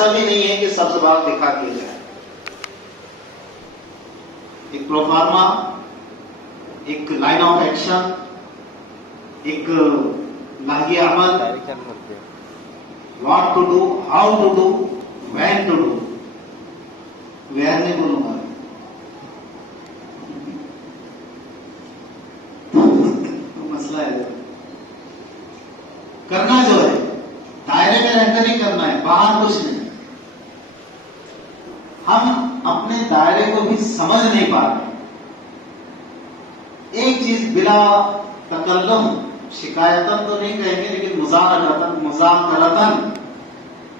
ایسا بھی نہیں ہے کہ سبز باغ دکھا دیا جائے. ایک پروفارما، ایک لائن آف ایکشن، ایک لاہی عمل، what to do, how to do, when to do. Where نہیں بولوں گا، مسئلہ ہے. کرنا جو ہے دائرے میں رہ کر ہی کرنا ہے، باہر کچھ نہیں. ہم اپنے دائرے کو بھی سمجھ نہیں پاتے. ایک چیز بلا تکلم، شکایتن تو نہیں کہیں گے لیکن مذاکرتن،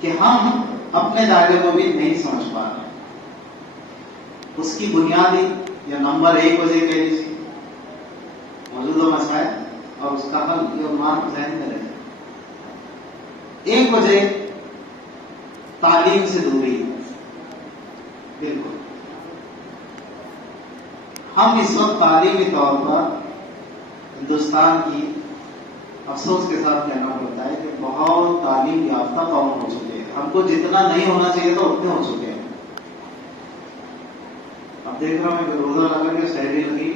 کہ ہم اپنے دائرے کو بھی نہیں سمجھ پا رہے. اس کی بنیادی یا نمبر 1 وجہ کہہ لیجیے موجودہ مسائل اور اس کا حل، یہ مان ذہن میں رہے. ایک وجہ تعلیم سے دوری ہے. بالکل ہم اس وقت تعلیمی طور پر ہندوستان کی، افسوس کے ساتھ کہنا پڑتا ہے کہ بہت تعلیم یافتہ قوم ہو چکے ہیں. ہم کو جتنا نہیں ہونا چاہیے تھا اتنے ہو چکے ہیں. اب دیکھ رہا ہوں کہ روزہ لگا کے شہری لگی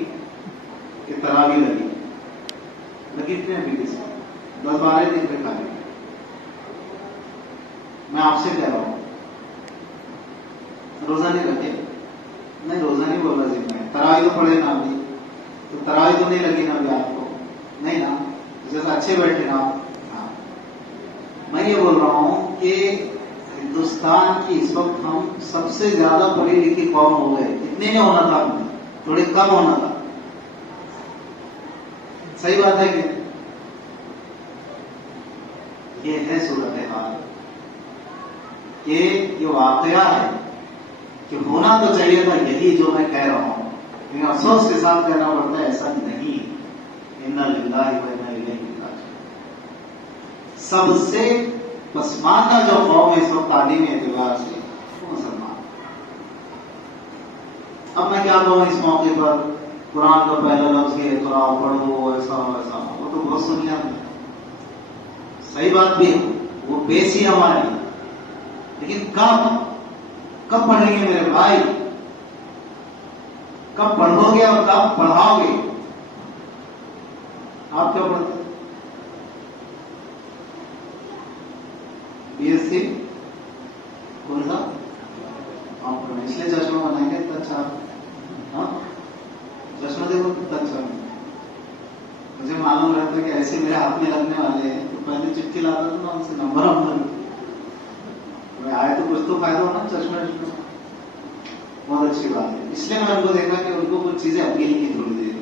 کہ تراویح لگی اتنے ابھی کسی 10-12 دن پہ خالی. میں آپ سے کہہ رہا ہوں روزہ نہیں رکھے. نہیں روزہ نہیں بول رہا جی، میں تراویح تو پڑھے نا ابھی، تو تراویح تو نہیں لگی نا ابھی آپ کو، نہیں نا، جیسے اچھے بیٹھے نا. ہاں میں یہ بول رہا ہوں کہ ہندوستان کی اس وقت ہم سب سے زیادہ پڑھی لکھی قوم ہو گئے. اتنے نہیں ہونا تھا، ہمیں تھوڑے کم ہونا تھا. صحیح بات ہے کہ یہ ہے صورتحال. یہ واقعہ ہے کہ ہونا تو چاہیے تھا یہی جو میں کہہ رہا ہوں، لیکن افسوس کے ساتھ کہنا پڑتا ہے ایسا نہیں. انا للہ و انا الیہ راجعون. سب سے پسماندہ جو قوم ہے اس وقت تعلیمی اعتبار سے وہ مسلمان. اب میں کیا کہوں اس موقع پر، قرآن کا پہلا لفظ ہے اقرا، پڑھو، ایسا ویسا، وہ تو بہت سنیا ہے. صحیح بات بھی ہے، وہ بیس ہی ہماری. لیکن کب پڑھیں گے میرے بھائی؟ کب پڑھو گے اور کب پڑھاؤ گے؟ آپ کیا پڑھتے؟ بی ایس سی کون سا؟ آپ پڑھیں، اس لیے چشمہ بنائیں گے اتنا اچھا. ہاں چشمہ دیکھو کتنا اچھا. مجھے معلوم رہتا کہ ایسے میرے ہاتھ میں لگنے والے ہیں تو پہلے چٹھی لاتا تھا نا، ان سے نمبر آئے تو کچھ تو فائدہ ہونا. چشمہ بہت اچھی بات ہے. اس لیے میں ان کو دیکھا کہ ان کو کچھ چیزیں اپیل کی تھوڑی دیر.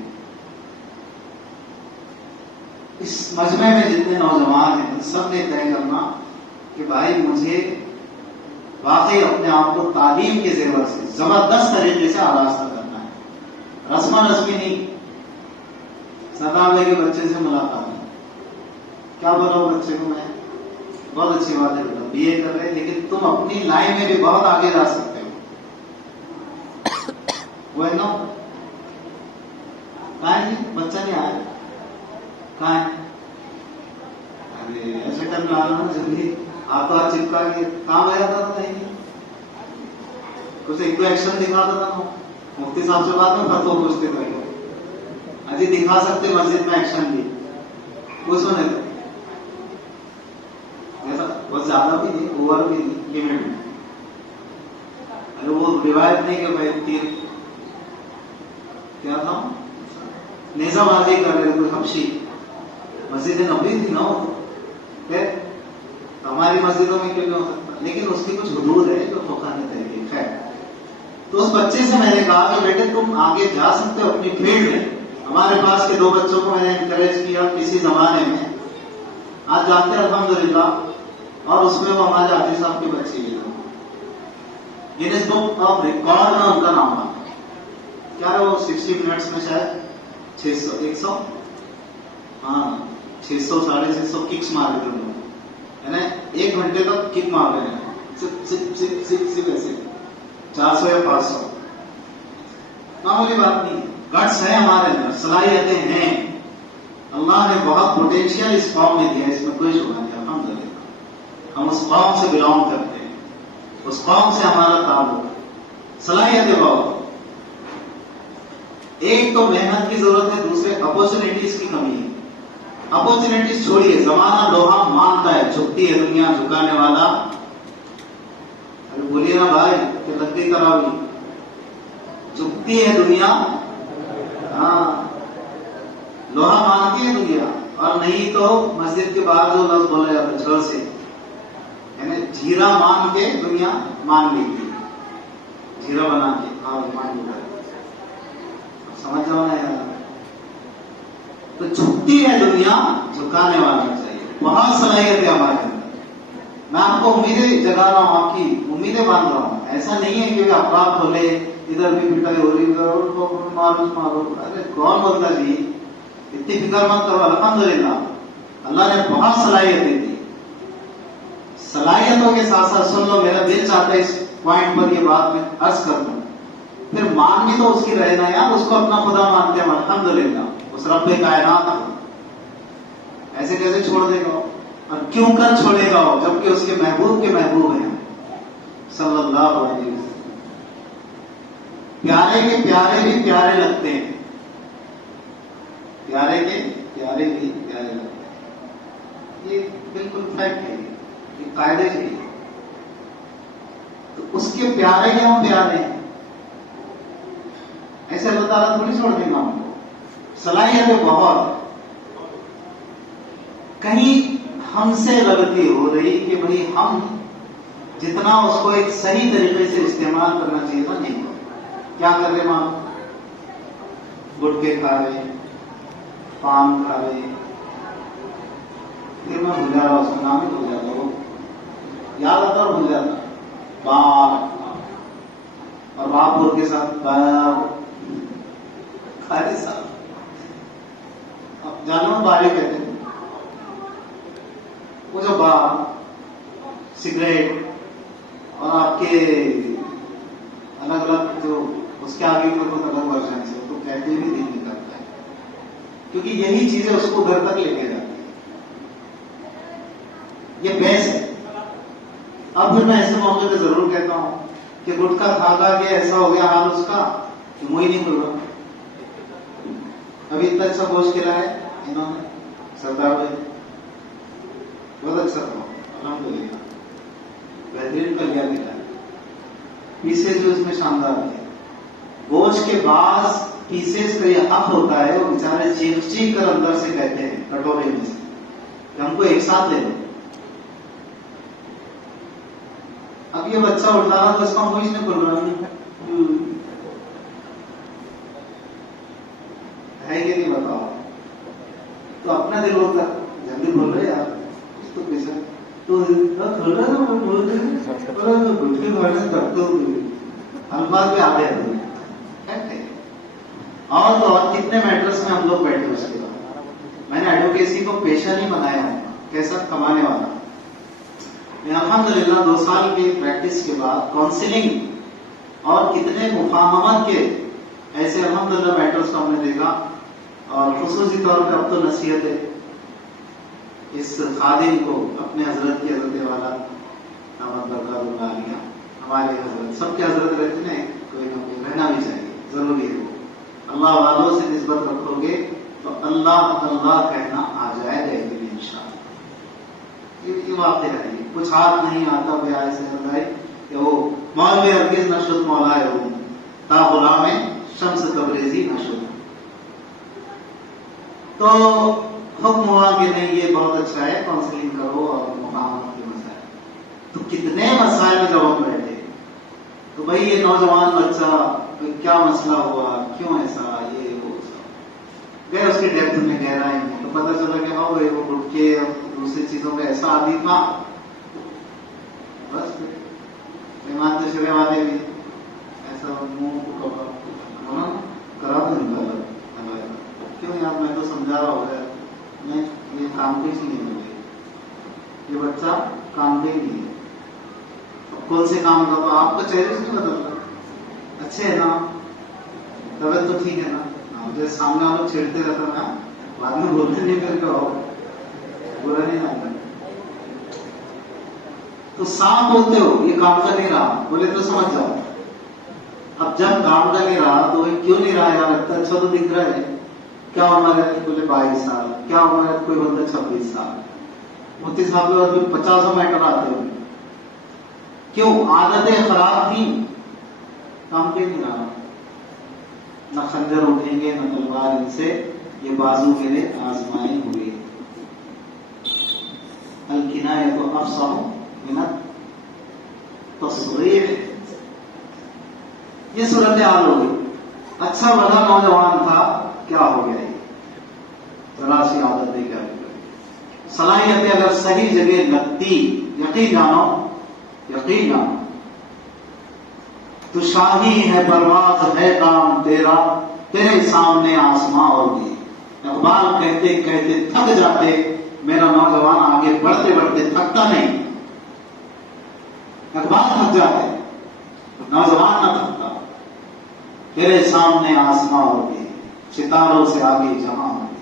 اس مجمع میں جتنے نوجوان ہیں سب نے طے کرنا کہ بھائی مجھے واقعی اپنے آپ کو تعلیم کے زیور سے زبردست طریقے سے آراستہ کرنا ہے. رسما رسمی نہیں. سردار کے بچے سے ملاقات ہے، کیا بولا بچے کو میں، بہت اچھی بات ہے بیٹا، بی اے کر رہے، لیکن تم اپنی لائن میں بھی بہت آگے جا سکتے ہو. وہ ہے نا، کہاں ہے جی بچہ نہیں آیا، کہاں ہے؟ ارے ایسے ٹائم میں آ رہا نا جلدی، ہاتھوں ہاتھ چپکا کے کام آ جاتا تھا. نہیں کچھ ایک دو ایکشن دکھاتا تھا. مفتی صاحب سے بات میں فتوا پوچھتے تھے، اجی دکھا سکتے مسجد میں ایکشن بھی کچھ ہونے تھے. ایسا بہت زیادہ بھی نہیں، اوور بھی نہیں، لمٹ میں. ارے وہ روایت نہیں کہ بھائی تیر کیا تھا، نیزہ بازی کر رہے کوئی حبشی، مسجد نبوی تھی نا. پھر ہماری مسجدوں میں کیوں نہیں ہو سکتا؟ لیکن اس کی کچھ حدود ہے جو فقہ نے طے کی. خیر، تو اس بچے سے میں نے کہا کہ بیٹے تم آگے جا سکتے ہو اپنی فیلڈ میں. ہمارے پاس کے 2 بچوں کو میں نے انکریج کیا کسی زمانے میں، آج جانتے ہیں الحمدللہ، اور اس میں وہ ہمارے حافظ صاحب کے بچے ہی ہیں. گینس بک آف ریکارڈ میں ان کا نام آتا ہے. کیا ہے وہ 60 منٹس میں شاید 100 ہاں 600 650 ککس مار رہے تھے. یعنی 1 گھنٹے تک کک مار رہے ہیں، صرف ایسے 400 یا 500. معمولی بات نہیں. گٹس ہے ہمارے اندر، صلاحیتیں ہیں. اللہ نے بہت پوٹینشیل اس قوم میں دیا، اس میں کوئی شبہ نہیں. الحمدللہ ہم اس قوم سے بلانگ کرتے ہیں. اس قوم سے ہمارا تعلق. صلاحیتیں بہت. ایک تو محنت کی ضرورت ہے, دوسرے اپورچونیٹیز کی کمی ہے. اپورچونیٹیز چھوڑیے, زمانہ لوہا مانتا ہے, جھکتی ہے دنیا, جھکانے والا. ارے بولیے نا بھائی کہ لگتی تراوی, جھکتی ہے دنیا. ہاں, لوہا مانتی ہے دنیا. اور نہیں تو مسجد کے باہر جو لفظ بولا جاتا ہے جھڑ سے, یعنی جھیرا مان کے دنیا مان لیتی ہے, جھیرا بنا کے. ہاں مان لیا, سمجھ جاؤ نا یار. تو جھکتی ہے دنیا, جھکانے والا چاہیے. بہت صلاحیت ہے ہمارے اندر. میں آپ کو امیدیں جگا رہا ہوں, آپ کی امیدیں باندھ رہا ہوں. ایسا نہیں ہے کہ افراد کھولے, ادھر بھی پٹائی ہو رہی, ادھر مارو. ارے کون بولتا جی, اتنی فکر مت کرو. الحمدللہ اللہ نے بہت صلاحیتیں دی. صلاحیتوں کے ساتھ ساتھ سن لو, میرا دل چاہتا ہے اس پوائنٹ پر یہ بات میں عرض کر دوں. پھر مان بھی تو اس کی رہنا یار, اس کو اپنا خدا مانتے ہیں الحمدللہ, اس رب کائنات کو. ایسے کیسے چھوڑ دے گا, اور کیوں کر چھوڑے گا جبکہ اس کے محبوب کے محبوب ہیں صلی اللہ علیہ وسلم. پیارے کے پیارے بھی پیارے لگتے ہیں, پیارے کے پیارے بھی پیارے لگتے ہیں. یہ بالکل فیکٹ ہے, یہ قاعدے چاہیے. تو اس کے پیارے کے ہم پیارے ہیں, ایسے اللہ تعالیٰ تھوڑی چھوڑ دیں گا ہم کو. صلاحیتیں بہت. کہیں ہم سے غلطی ہو رہی کہ بھئی ہم جتنا اس کو ایک صحیح طریقے سے استعمال کرنا چاہیے تھا نہیں. کیا کر رہے ماں, گٹکے کھا رہے, پان کھا رہے. پھر میں بھول جا رہا, اس کا نام ہی بھول جاتا, وہ یاد آتا اور بھول جاتا. باپ اور باپ کے ساتھ کھارے صاحب, جانو بارے کہتے ہیں. وہ جو باپ سگریٹ اور آپ کے الگ الگ جو اس کے آگے کا کوئی الگ ورژن سے تو کہتے بھی دل نہیں کرتا ہے, کیونکہ یہی چیزیں اس کو گھر تک لے کے جاتی ہیں. یہ بیس ہے. اب پھر میں ایسے موقع پہ ضرور کہتا ہوں کہ گٹکا کھا کھا کے ایسا ہو گیا حال اس کا کہ منہ ہی نہیں کھل رہا. ابھی اتنا اچھا گوشت کھلایا ہے انہوں نے سردار بھائی, بہت اچھا تھا الحمدللہ, بہترین کلیا ملا. پیسز جو اس میں شاندار ہے. گوشت کے بعد پیسز کا یہ حق ہوتا ہے, وہ بیچارے چیخ چیخ کر اندر سے کہتے ہیں کٹورے میں سے کہ ہم کو ایک ساتھ لے لو. اب یہ بچہ اٹھا رہا تو اس کا منہ نہیں کھل رہا ہے کہ نہیں بتاؤ. تو اپنا دل ہوتا جلدی بول رہے یار تو پیسہ تو کھل رہا تھا, بول رہے گٹکے کھانے کرتے الفاظ بھی آتے ہیں. اور تو اور کتنے میٹرس میں ہم لوگ بیٹھے. اس کے بعد میں نے ایڈوکیسی کو پیشہ نہیں بنایا ہے, کیسا کمانے والا. الحمدللہ 2 سال کی پریکٹس کے بعد کاؤنسلنگ اور کتنے مفاہمت کے ایسے الحمدللہ میٹرس کو ہم نے دیکھا. اور خصوصی طور پہ اب تو نصیحت ہے اس خادم کو اپنے حضرت کی حضرت والا دامت برکات اللہ علیہ, ہمارے حضرت سب کے حضرت رہتے ہیں, کوئی نہ کوئی رہنا بھی چاہیے, ضروری ہے. اللہ والوں سے نسبت رکھو گے تو اللہ اللہ کہنا آ جائے گا انشاءاللہ. یہ واقع ہے, کچھ ہاتھ نہیں آتا بے آئے سے اللہ کہ وہ مولوی ہرگز نہ شد مولا ہوں تا غلام شمس تبریزی نہ شد. تو حکم ہوا کہ نہیں یہ بہت اچھا ہے, کاؤنسلنگ کرو اور مقامات کے مسائل. تو کتنے مسائل میں جب ہم بیٹھے تو بھائی یہ نوجوان بچہ کیا مسئلہ ہوا, کیوں ایسا, یہ وہ گئے اس کے ڈیپتھ میں گہرائی میں, تو پتہ چلا کہ ہاں وہ گٹ کے دوسری چیزوں پہ ایسا عادی تھا. بس مہمان تشریح والے بھی ایسا منہ کو کپڑا کرا تو نکالا. کیوں یار میں تو سمجھا رہا ہو گیا, نہیں یہ کام کچھ نہیں ہے, یہ بچہ کام دے نہیں ہے. کون سے کام کا تو آپ کا چہرے سے نہیں بدلتا, اچھے ہے نا, طبیعت تو ٹھیک ہے نا. مجھے سامنے آپ لوگ چھیڑتے رہتا نا, بعد میں بولتے نہیں پھر کہ برا نہیں آتا. تو सांप बोलते हो ये काम कर नहीं रहा, बोले तो समझ जाओ। अब जब काम कर नहीं रहा तो ये क्यों नहीं रहा यार, इतना अच्छा तो दिख रहा है, क्या उम्र है, बोले 22 साल, क्या उम्र है, कोई बोलता 26 साल, मुफ्ती साहब लोग अभी 50 मीटर आते हुए, क्यों, आदतें खराब थी, काम पे नहीं रहा, न खंजर उठेंगे न तलवार इनसे, ये बाजू मेरे आजमाए हुए। अल-किनायत अफ़सह मिन तस्रीह, ये सूरत हाल हो गई। अच्छा बड़ा नौजवान था, क्या हो गया, जरा सी आदतें क्या हो गई। सलाहियतें अगर सही जगह लगती, यकीन जानो तो शाही है परवाज है काम तेरा, तेरे सामने आसमां और भी। इकबाल कहते कहते थक जाते, मेरा नौजवान आगे बढ़ते बढ़ते थकता नहीं। इकबाल थक जाते, नौजवान न थकता। तेरे सामने आसमां और भी, सितारों से आगे जहां और भी।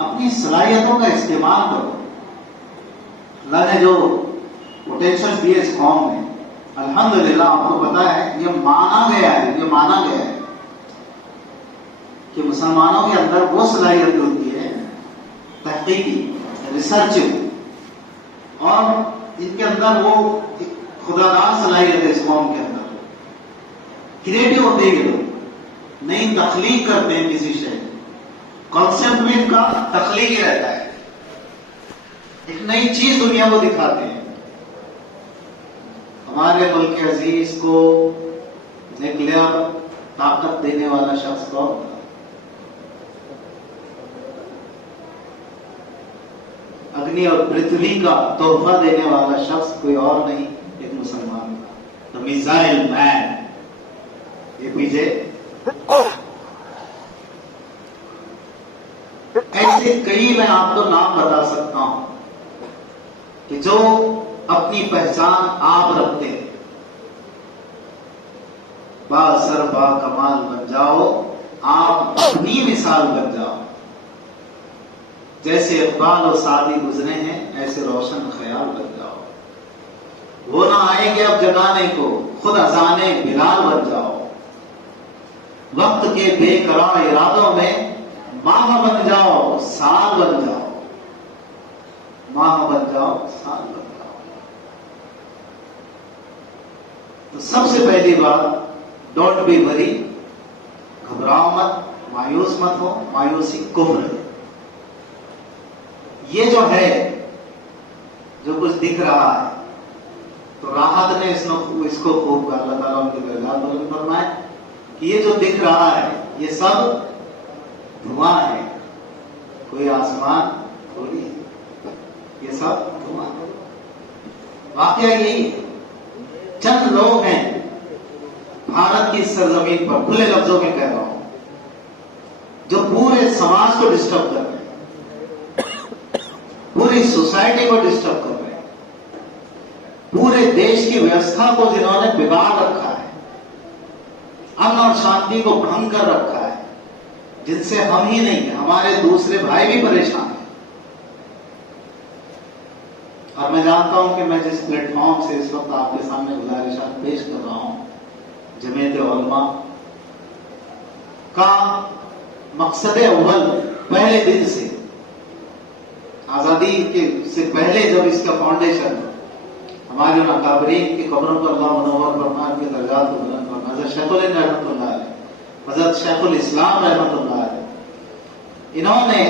अपनी सलाहियतों का इस्तेमाल करो। अल्लाह ने जो पोटेंशियल दिए इस कौम में, अल्हम्दुलिल्लाह, आपको पता है ये माना गया है कि मुसलमानों के अंदर वो सलाहियत होती है तहकीकी, रिसर्च, और इनके अंदर वो खुदादार सलाहियत है इस कौम के अंदर। क्रिएटिव होते हैं लोग, नई तख्लीक करते हैं किसी शय, कॉन्सेप्ट में इनका तख्लीक ही रहता है, एक नई चीज दुनिया को दिखाते हैं। हमारे मुल्क अजीज को न्यूक्लियर ताकत देने वाला शख्स कौन था? अग्नि और पृथ्वी का तोहफा देने वाला शख्स कोई और नहीं, एक मुसलमान था, द मिसाइल मैन, एपीजे। ऐसे कई मैं आपको नाम बता सकता हूं कि जो अपनी पहचान आप रखते हैं। बासर बा कमाल बन जाओ, आप अपनी मिसाल बन जाओ। जैसे इकबाल और सादी गुजरे हैं, ऐसे रोशन ख्याल बन जाओ। वो ना आएंगे अब जगाने को, खुद अजाने बिलाल बन जाओ। वक्त के बेकरार इरादों में माह बन जाओ, साल बन जाओ, माह बन जाओ, साल बन जाओ। तो सबसे पहली बात, डोंट बी वरी, घबराओ मत, मायूस मत हो, मायूसी कुफ्र है। ये जो है, जो कुछ दिख रहा है, तो राहत ने इसको खूब अल्लाह ताला उनके दरगाह बुलंद फरमाए कि ये जो दिख रहा है ये सब धुआं है, कोई आसमान थोड़ी है, ये सब धुआं है। वाकया यही है। चंद लोग हैं भारत की सरजमीन पर, खुले लफ्जों में कह रहा हूं, जो पूरे समाज को डिस्टर्ब कर रहे हैं, पूरी सोसाइटी को डिस्टर्ब कर रहे हैं, पूरे देश की व्यवस्था को जिन्होंने बिगाड़ रखा है, अमन और शांति को भंग कर रखा है, जिनसे हम ही नहीं, हमारे दूसरे भाई भी परेशान हैं। और मैं जानता हूं कि मैं जिस प्लेटफॉर्म से इस वक्त आपके सामने गुजारिशात पेश कर रहा हूं, जमीयत उलमा का मकसद अव्वल पहले दिन से, आजादी के से पहले जब इसका फाउंडेशन, हमारे अकाबरीन की कब्रों पर अल्लाह मुनव्वर फरमाए, के दरगाह को बुलंद फरमाए, हज़रत शेखुल हिंद रहमतुल्लाह अलैह, हज़रत शेखुल इस्लाम रहमतुल्लाह अलैह, इन्होंने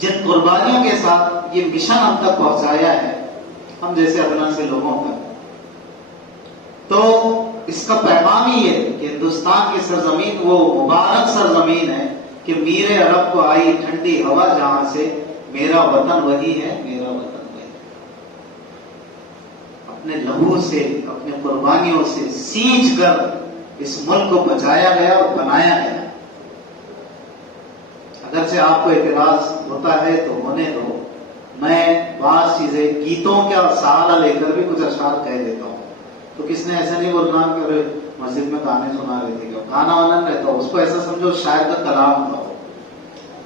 जिन कुर्बानियों के साथ ये मिशन हम तक पहुंचाया है, हम जैसे अदना से लोगों तक, तो इसका पैगाम ही है कि हिंदुस्तान की सरजमीन वो मुबारक सरजमीन है कि मीरे अरब को आई ठंडी हवा जहां से, मेरा वतन वही है, मेरा वतन वही है। अपने लहू से, अपने कुर्बानियों से सींच कर इस मुल्क को बचाया गया और बनाया गया। अगर से आपको एतराज होता है तो होने दो, मैं बात चीजें गीतों का सहारा लेकर भी कुछ अशआर कह देता हूं। तो किसने ऐसा नहीं बोलना कि मस्जिद में गाने सुना रहे थे, गाना वाना रहता, उसको ऐसा समझो शायर का कलाम था।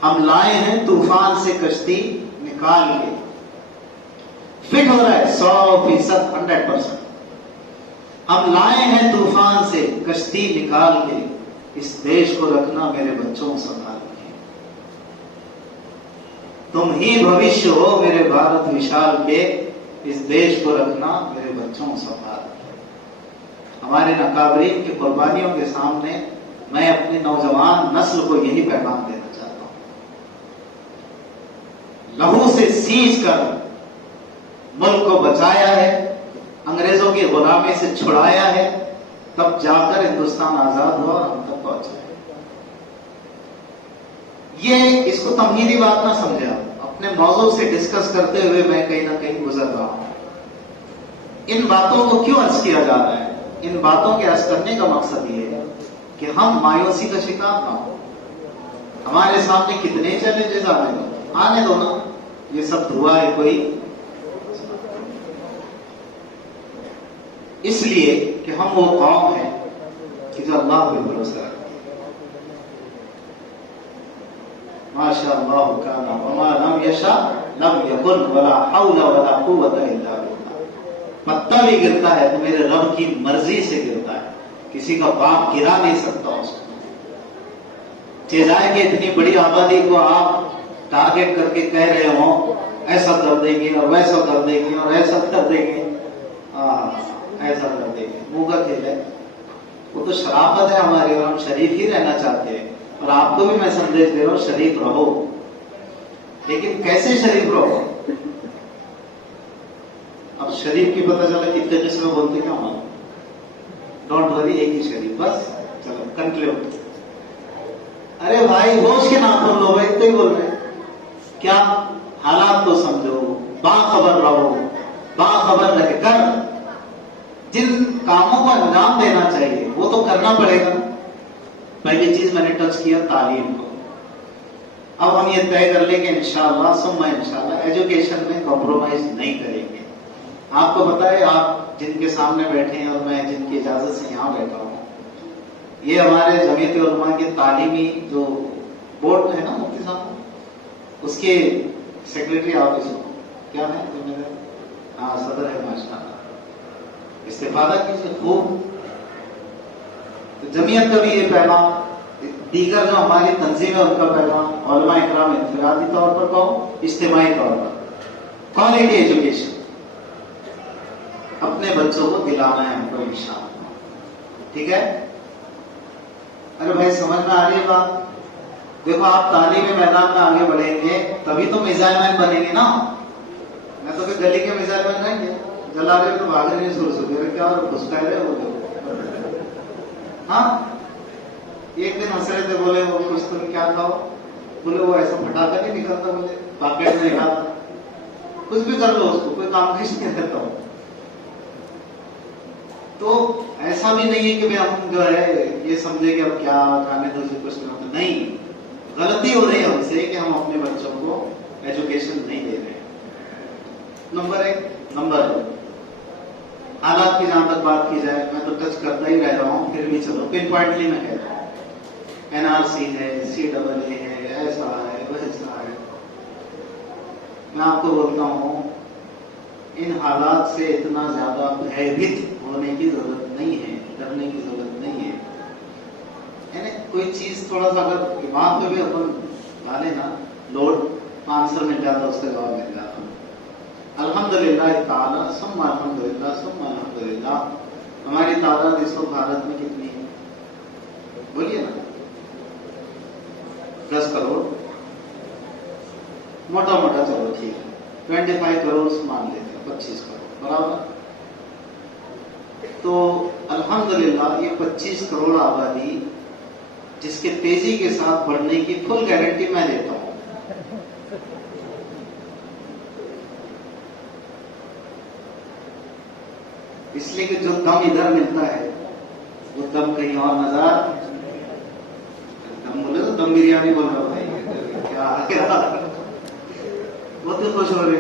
हम लाए हैं तूफान से कश्ती निकाल के, फिट हो रहा है 100%, 100%। हम लाए हैं तूफान से कश्ती निकाल के, इस देश को रखना मेरे बच्चों संभाल के। तुम ही भविष्य हो मेरे भारत विशाल के, इस देश को रखना मेरे बच्चों संभाल के। हमारे नकाबरीन की कुर्बानियों के सामने मैं अपनी नौजवान नस्ल को यही पैगाम देना चाहता हूं। लहू से सींच कर मुल्क को बचाया है, अंग्रेजों की गुलामी से छुड़ाया है, तब जाकर हिंदुस्तान आजाद हुआ और हम तक पहुंचा है। ये इसको तमहीदी बात ना समझे आप। अपने मौजू से डिस्कस करते हुए मैं कहीं ना कहीं गुजर रहा हूं। इन बातों को क्यों अर्ज किया जा रहा है? इन बातों के अर्ज करने का मकसद ये है कि हम मायूसी का शिकार ना हो। हमारे सामने कितने चैलेंजेस आने दो ना, ये सब धुआ है कोई, इसलिए कि हम वो कौम है कि जो अल्लाह पे भरोसा रखती है। माशाअल्लाह काना वमा लम यशा लम यकुन वला हौला वला कुव्वता इल्ला बिल्लाह। पत्ता भी गिरता है तो मेरे रब की मर्जी से गिरता है, किसी का बाप गिरा नहीं सकता उसको। चेजाए कि इतनी बड़ी आबादी को आप टारगेट करके कह रहे हो ऐसा कर देंगे और वैसा कर देंगे और ऐसा कर देंगे, ऐसा कर देंगे, मुंह का खेल है वो। तो शराफत है हमारी और हम शरीफ ही रहना चाहते हैं। और आपको भी मैं संदेश दे रहा हूं, शरीफ रहो। लेकिन कैसे शरीफ रहो? अब शरीफ की पता चला कितने किस्में बोलते क्या मानो, डोंट वरी, एक ही शरीफ बस। चलो कंक्लूड। अरे भाई होश के नाम पर लो भाई, इतने ही बोल रहे क्या? हालात को समझो, बाखबर रहो, बाखबर रहकर जिन कामों को अंजाम देना चाहिए वो तो करना पड़ेगा। पहली चीज मैंने टच किया तालीम को। अब हम ये तय कर लेंगे इंशाअल्लाह सुम्मा इंशाअल्लाह एजुकेशन में कॉम्प्रोमाइज नहीं करेंगे। आपको पता है, आप जिनके सामने बैठे हैं और मैं जिनकी इजाजत से यहाँ बैठा हूँ, ये हमारे जमीयत उलमा के तालीमी जो बोर्ड है ना मुफ्ती साहब, उसके सेक्रेटरी ऑफिस क्या है, हाँ सदर है माशाअल्लाह। इस्तेफादा कीजिए खूब। तो जमीयत का भी ये पैगाम, दीगर जो हमारी तंजीम है उनका पैगाम, उलमा इकराम इंफरादी तौर पर कहो, इज्तिमाई तौर पर, क्वालिटी एजुकेशन अपने बच्चों को दिलाना है हमको इंशाअल्लाह। ठीक है? अरे भाई समझ में आ रही है बात? देखो आप तालीमी मैदान में आगे बढ़ेंगे तभी तो मिसाइल मैन बनेंगे ना। मैं तो फिर गली के मिसाइल मैन रहेंगे, जला रहे तो भाग रहे सुर सुर क्या और घुसका रहे हो। हाँ एक दिन हंस रहे थे, बोले वो कुछ तुम क्या खाओ, बोले वो ऐसा फटाका नहीं निकलता, बोले पॉकेट में निकालता, कुछ भी कर लो उसको, कोई काम किस नहीं रहता हो। तो ऐसा भी नहीं है कि भाई हम जो है ये समझे कि अब क्या खाने दो से कुछ नहीं, गलती हो रही है हमसे कि हम अपने बच्चों को एजुकेशन नहीं दे रहे। नंबर एक। नंबर दो, हालात की जहां तक बात की जाए, मैं तो टच करता ही रह रहा हूं, फिर भी चलो पिन पॉइंटली मैं कहता हूं, एनआरसी है, CAA है, ऐसा है वैसा है। मैं आपको बोलता हूं इन हालात से इतना ज्यादा भयभीत होने की जरूरत नहीं है, डरने की जरूरत नहीं है। यानी कोई चीज थोड़ा सा अगर दिमाग में भी अपन डाले ना, लोड आंसर मिल जाता, उसका जवाब मिल जाता। अल्हम्दुलिल्लाह ताला सुम्मा अल्हम्दुलिल्लाह सुम्मा अल्हम्दुलिल्लाह। हमारी तादाद इस वक्त भारत में कितनी है बोलिए ना? 10 करोड़, मोटा मोटा चलो ठीक है, 25 करोड़ मान लेते हैं, 25 करोड़ बराबर। तो अल्हम्दुलिल्लाह ये 25 करोड़ आबादी जिसके तेजी के साथ बढ़ने की फुल गारंटी मैं देता हूं। इसलिए कि जो दम इधर मिलता है वो दम कहीं और नजर। दम बोले तो दम बिरयानी बोल रहा भाई, क्या बहुत ही खुश हो रहे।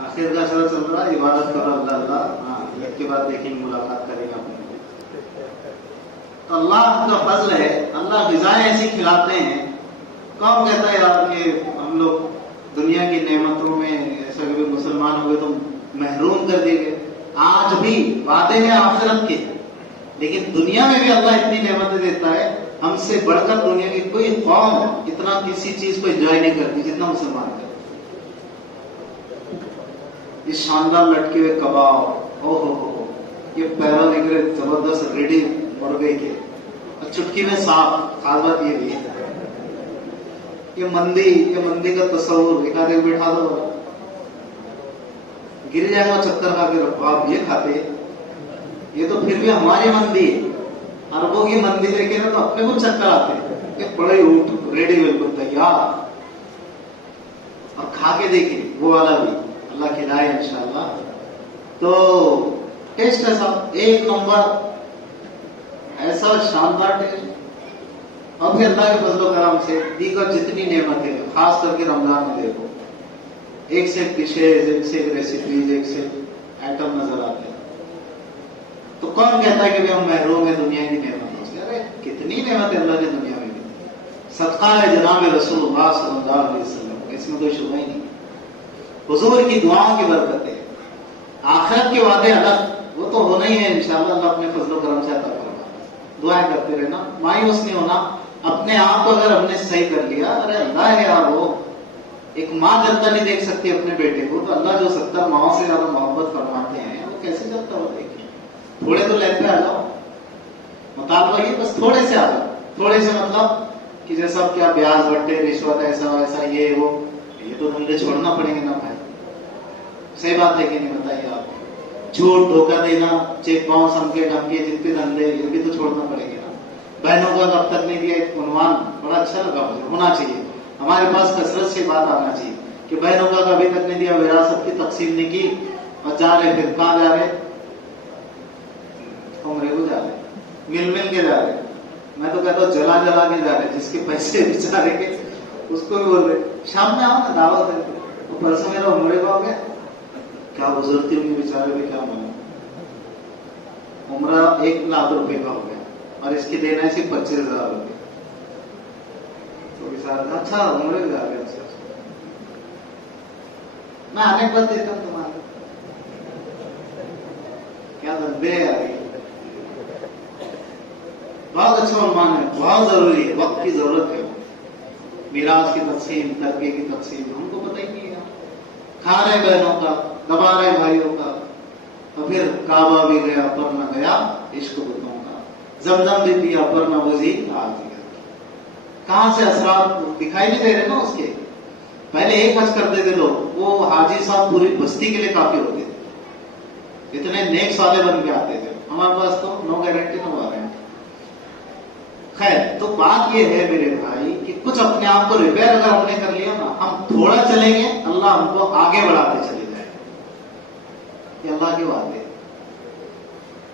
आखिर का शब्द चल रहा, इबादत करो अल्लाह अल्लाह। हाँ ईद के बाद देखेंगे, मुलाकात करेंगे अपने। तो अल्लाह का फजल है, अल्लाह ग़िज़ाएं ऐसी खिलाते हैं। कौन कहता है यार कि हम लोग دنیا کی نعمتوں میں ایسا کہ مسلمان ہو گئے تو محروم کر دیے گئے. آج بھی وعدے ہیں آخرت کے، لیکن دنیا میں بھی اللہ اتنی نعمتیں دیتا ہے، ہم سے بڑھ کر دنیا کی کوئی قوم اتنا کسی چیز کو انجوائے نہیں کرتی جتنا مسلمان کرتے. یہ شاندار لٹکے ہوئے کباب، ہو یہ پیروں نکلے زبردست ریڈی مرغے کے، اور چٹکی میں صاف. خاص بات یہ بھی ہے یہ مندی کا تصور، ایک آدھے بٹھا دو گر جائے گا چکر کھا کے. رکھو آپ یہ کھاتے، یہ تو پھر بھی ہماری مندی ہے. عربوں کی مندی دیکھے نا تو اپنے کو چکر آتے ہیں. بڑے اونٹ ریڈی بالکل تیار، اور کھا کے دیکھیں وہ والا بھی اللہ کھلائے انشاءاللہ. تو ٹیسٹ ایسا ایک نمبر، ایسا شاندار ٹیسٹ. اور پھر اللہ کے فضل و کرم سے دیگر جتنی نعمتیں، خاص کر کے رمضان میں دیکھو ایک سے ایک ڈشز، ایک سے ایک ریسیپیز، ایک سے ایک آئٹم نظر آتے ہیں. تو کون کہتا ہے کہ ہم محروم ہیں دنیا کی نعمتوں سے؟ ارے کتنی نعمتیں اللہ نے دنیا میں دی. صدقہ ہے جناب رسول اللہ صلی اللہ علیہ وسلم، اس میں کوئی شبہ ہی نہیں. حضور کی دعاؤں کی برکتیں، آخرت کے وعدے الگ، وہ تو ہونا ہی ہے انشاءاللہ. اللہ اپنے فضل و کرم سے عطا فرمائے. دعائیں کرتے رہنا، مایوس نہیں ہونا. اپنے آپ کو اگر ہم نے صحیح کر لیا، ارے اللہ ہے یار. وہ ایک ماں جلتا نہیں دیکھ سکتی اپنے بیٹے کو، تو اللہ جو 70 ماؤں سے زیادہ محبت فرماتے ہیں وہ کیسے جلتا ہو دیکھیں. تھوڑے تو لین پہ آ جاؤ، مطالبہ یہ بس تھوڑے سے آ جاؤ. تھوڑے سے مطلب کہ جیسا کیا بیاج بٹے، رشوت، ایسا ویسا، یہ وہ، یہ تو دھندے چھوڑنا پڑیں گے نا بھائی. صحیح بات ہے کہ نہیں بتائیے آپ. جھوٹ، دھوکہ دینا، چیک باؤنس، ہمکے ڈھمکے، جتنے دھندے، یہ بھی تو چھوڑنا پڑیں گے نا. بہنوں کو اب تک نہیں دیا، ایک عنوان بڑا اچھا لگا مجھے، ہونا چاہیے ہمارے پاس کثرت سے بات آنا چاہیے کہ بہنوں کا ابھی تک نہیں دیا، وراثت کی تقسیم نہیں کی، اور جا رہے پھر کہاں جا رہے؟ عمرے کو جا رہے، مل کے جا رہے. میں تو کہتا ہوں جلا کے جا رہے. جس کے پیسے بچارے کے اس کو بھی بول رہے شام میں آؤ نا دعوت ہے. تو پرسوں میرا عمرے کا ہو گیا، کیا گزرتی ہوں گی بیچارے میں، کیا مانا. عمرہ 1 لاکھ روپے کا ہو گیا اور اس کے دینا ہے صرف 25,000 روپے. تو اچھا عمرے جا رہے. میں آنے پر دیتا ہوں تمہارے. کیا دھندے ہے یار. بہت اچھا عنوان ہے، بہت ضروری ہے. وقت کی ضرورت ہے. میراث کی تقسیم، ترکے کی تقسیم، ہم کو پتہ ہی نہیں ہے. کھا رہے بہنوں کا، دبا رہے بھائیوں کا. اور پھر کعبہ بھی گیا پر نہ گیا عشق بتوں کا، زمزم بھی پیا پر نہ بزی آگ دیا. کہاں سے اثرات دکھائی نہیں دے رہے نا اس کے. پہلے ایک حج کرتے تھے لوگ، وہ حاجی صاحب پوری بستی کے لیے کافی ہوتے تھے، اتنے نیک سالے بن کے آتے تھے. ہمارے پاس تو نو گارنٹی نو وارنٹی. خیر، تو بات یہ ہے میرے بھائی کہ کچھ اپنے آپ کو ریپیئر اگر ہم نے کر لیا نا، ہم تھوڑا چلیں گے اللہ ہم کو آگے بڑھاتے چلے جائے. یہ اللہ کی بات ہے.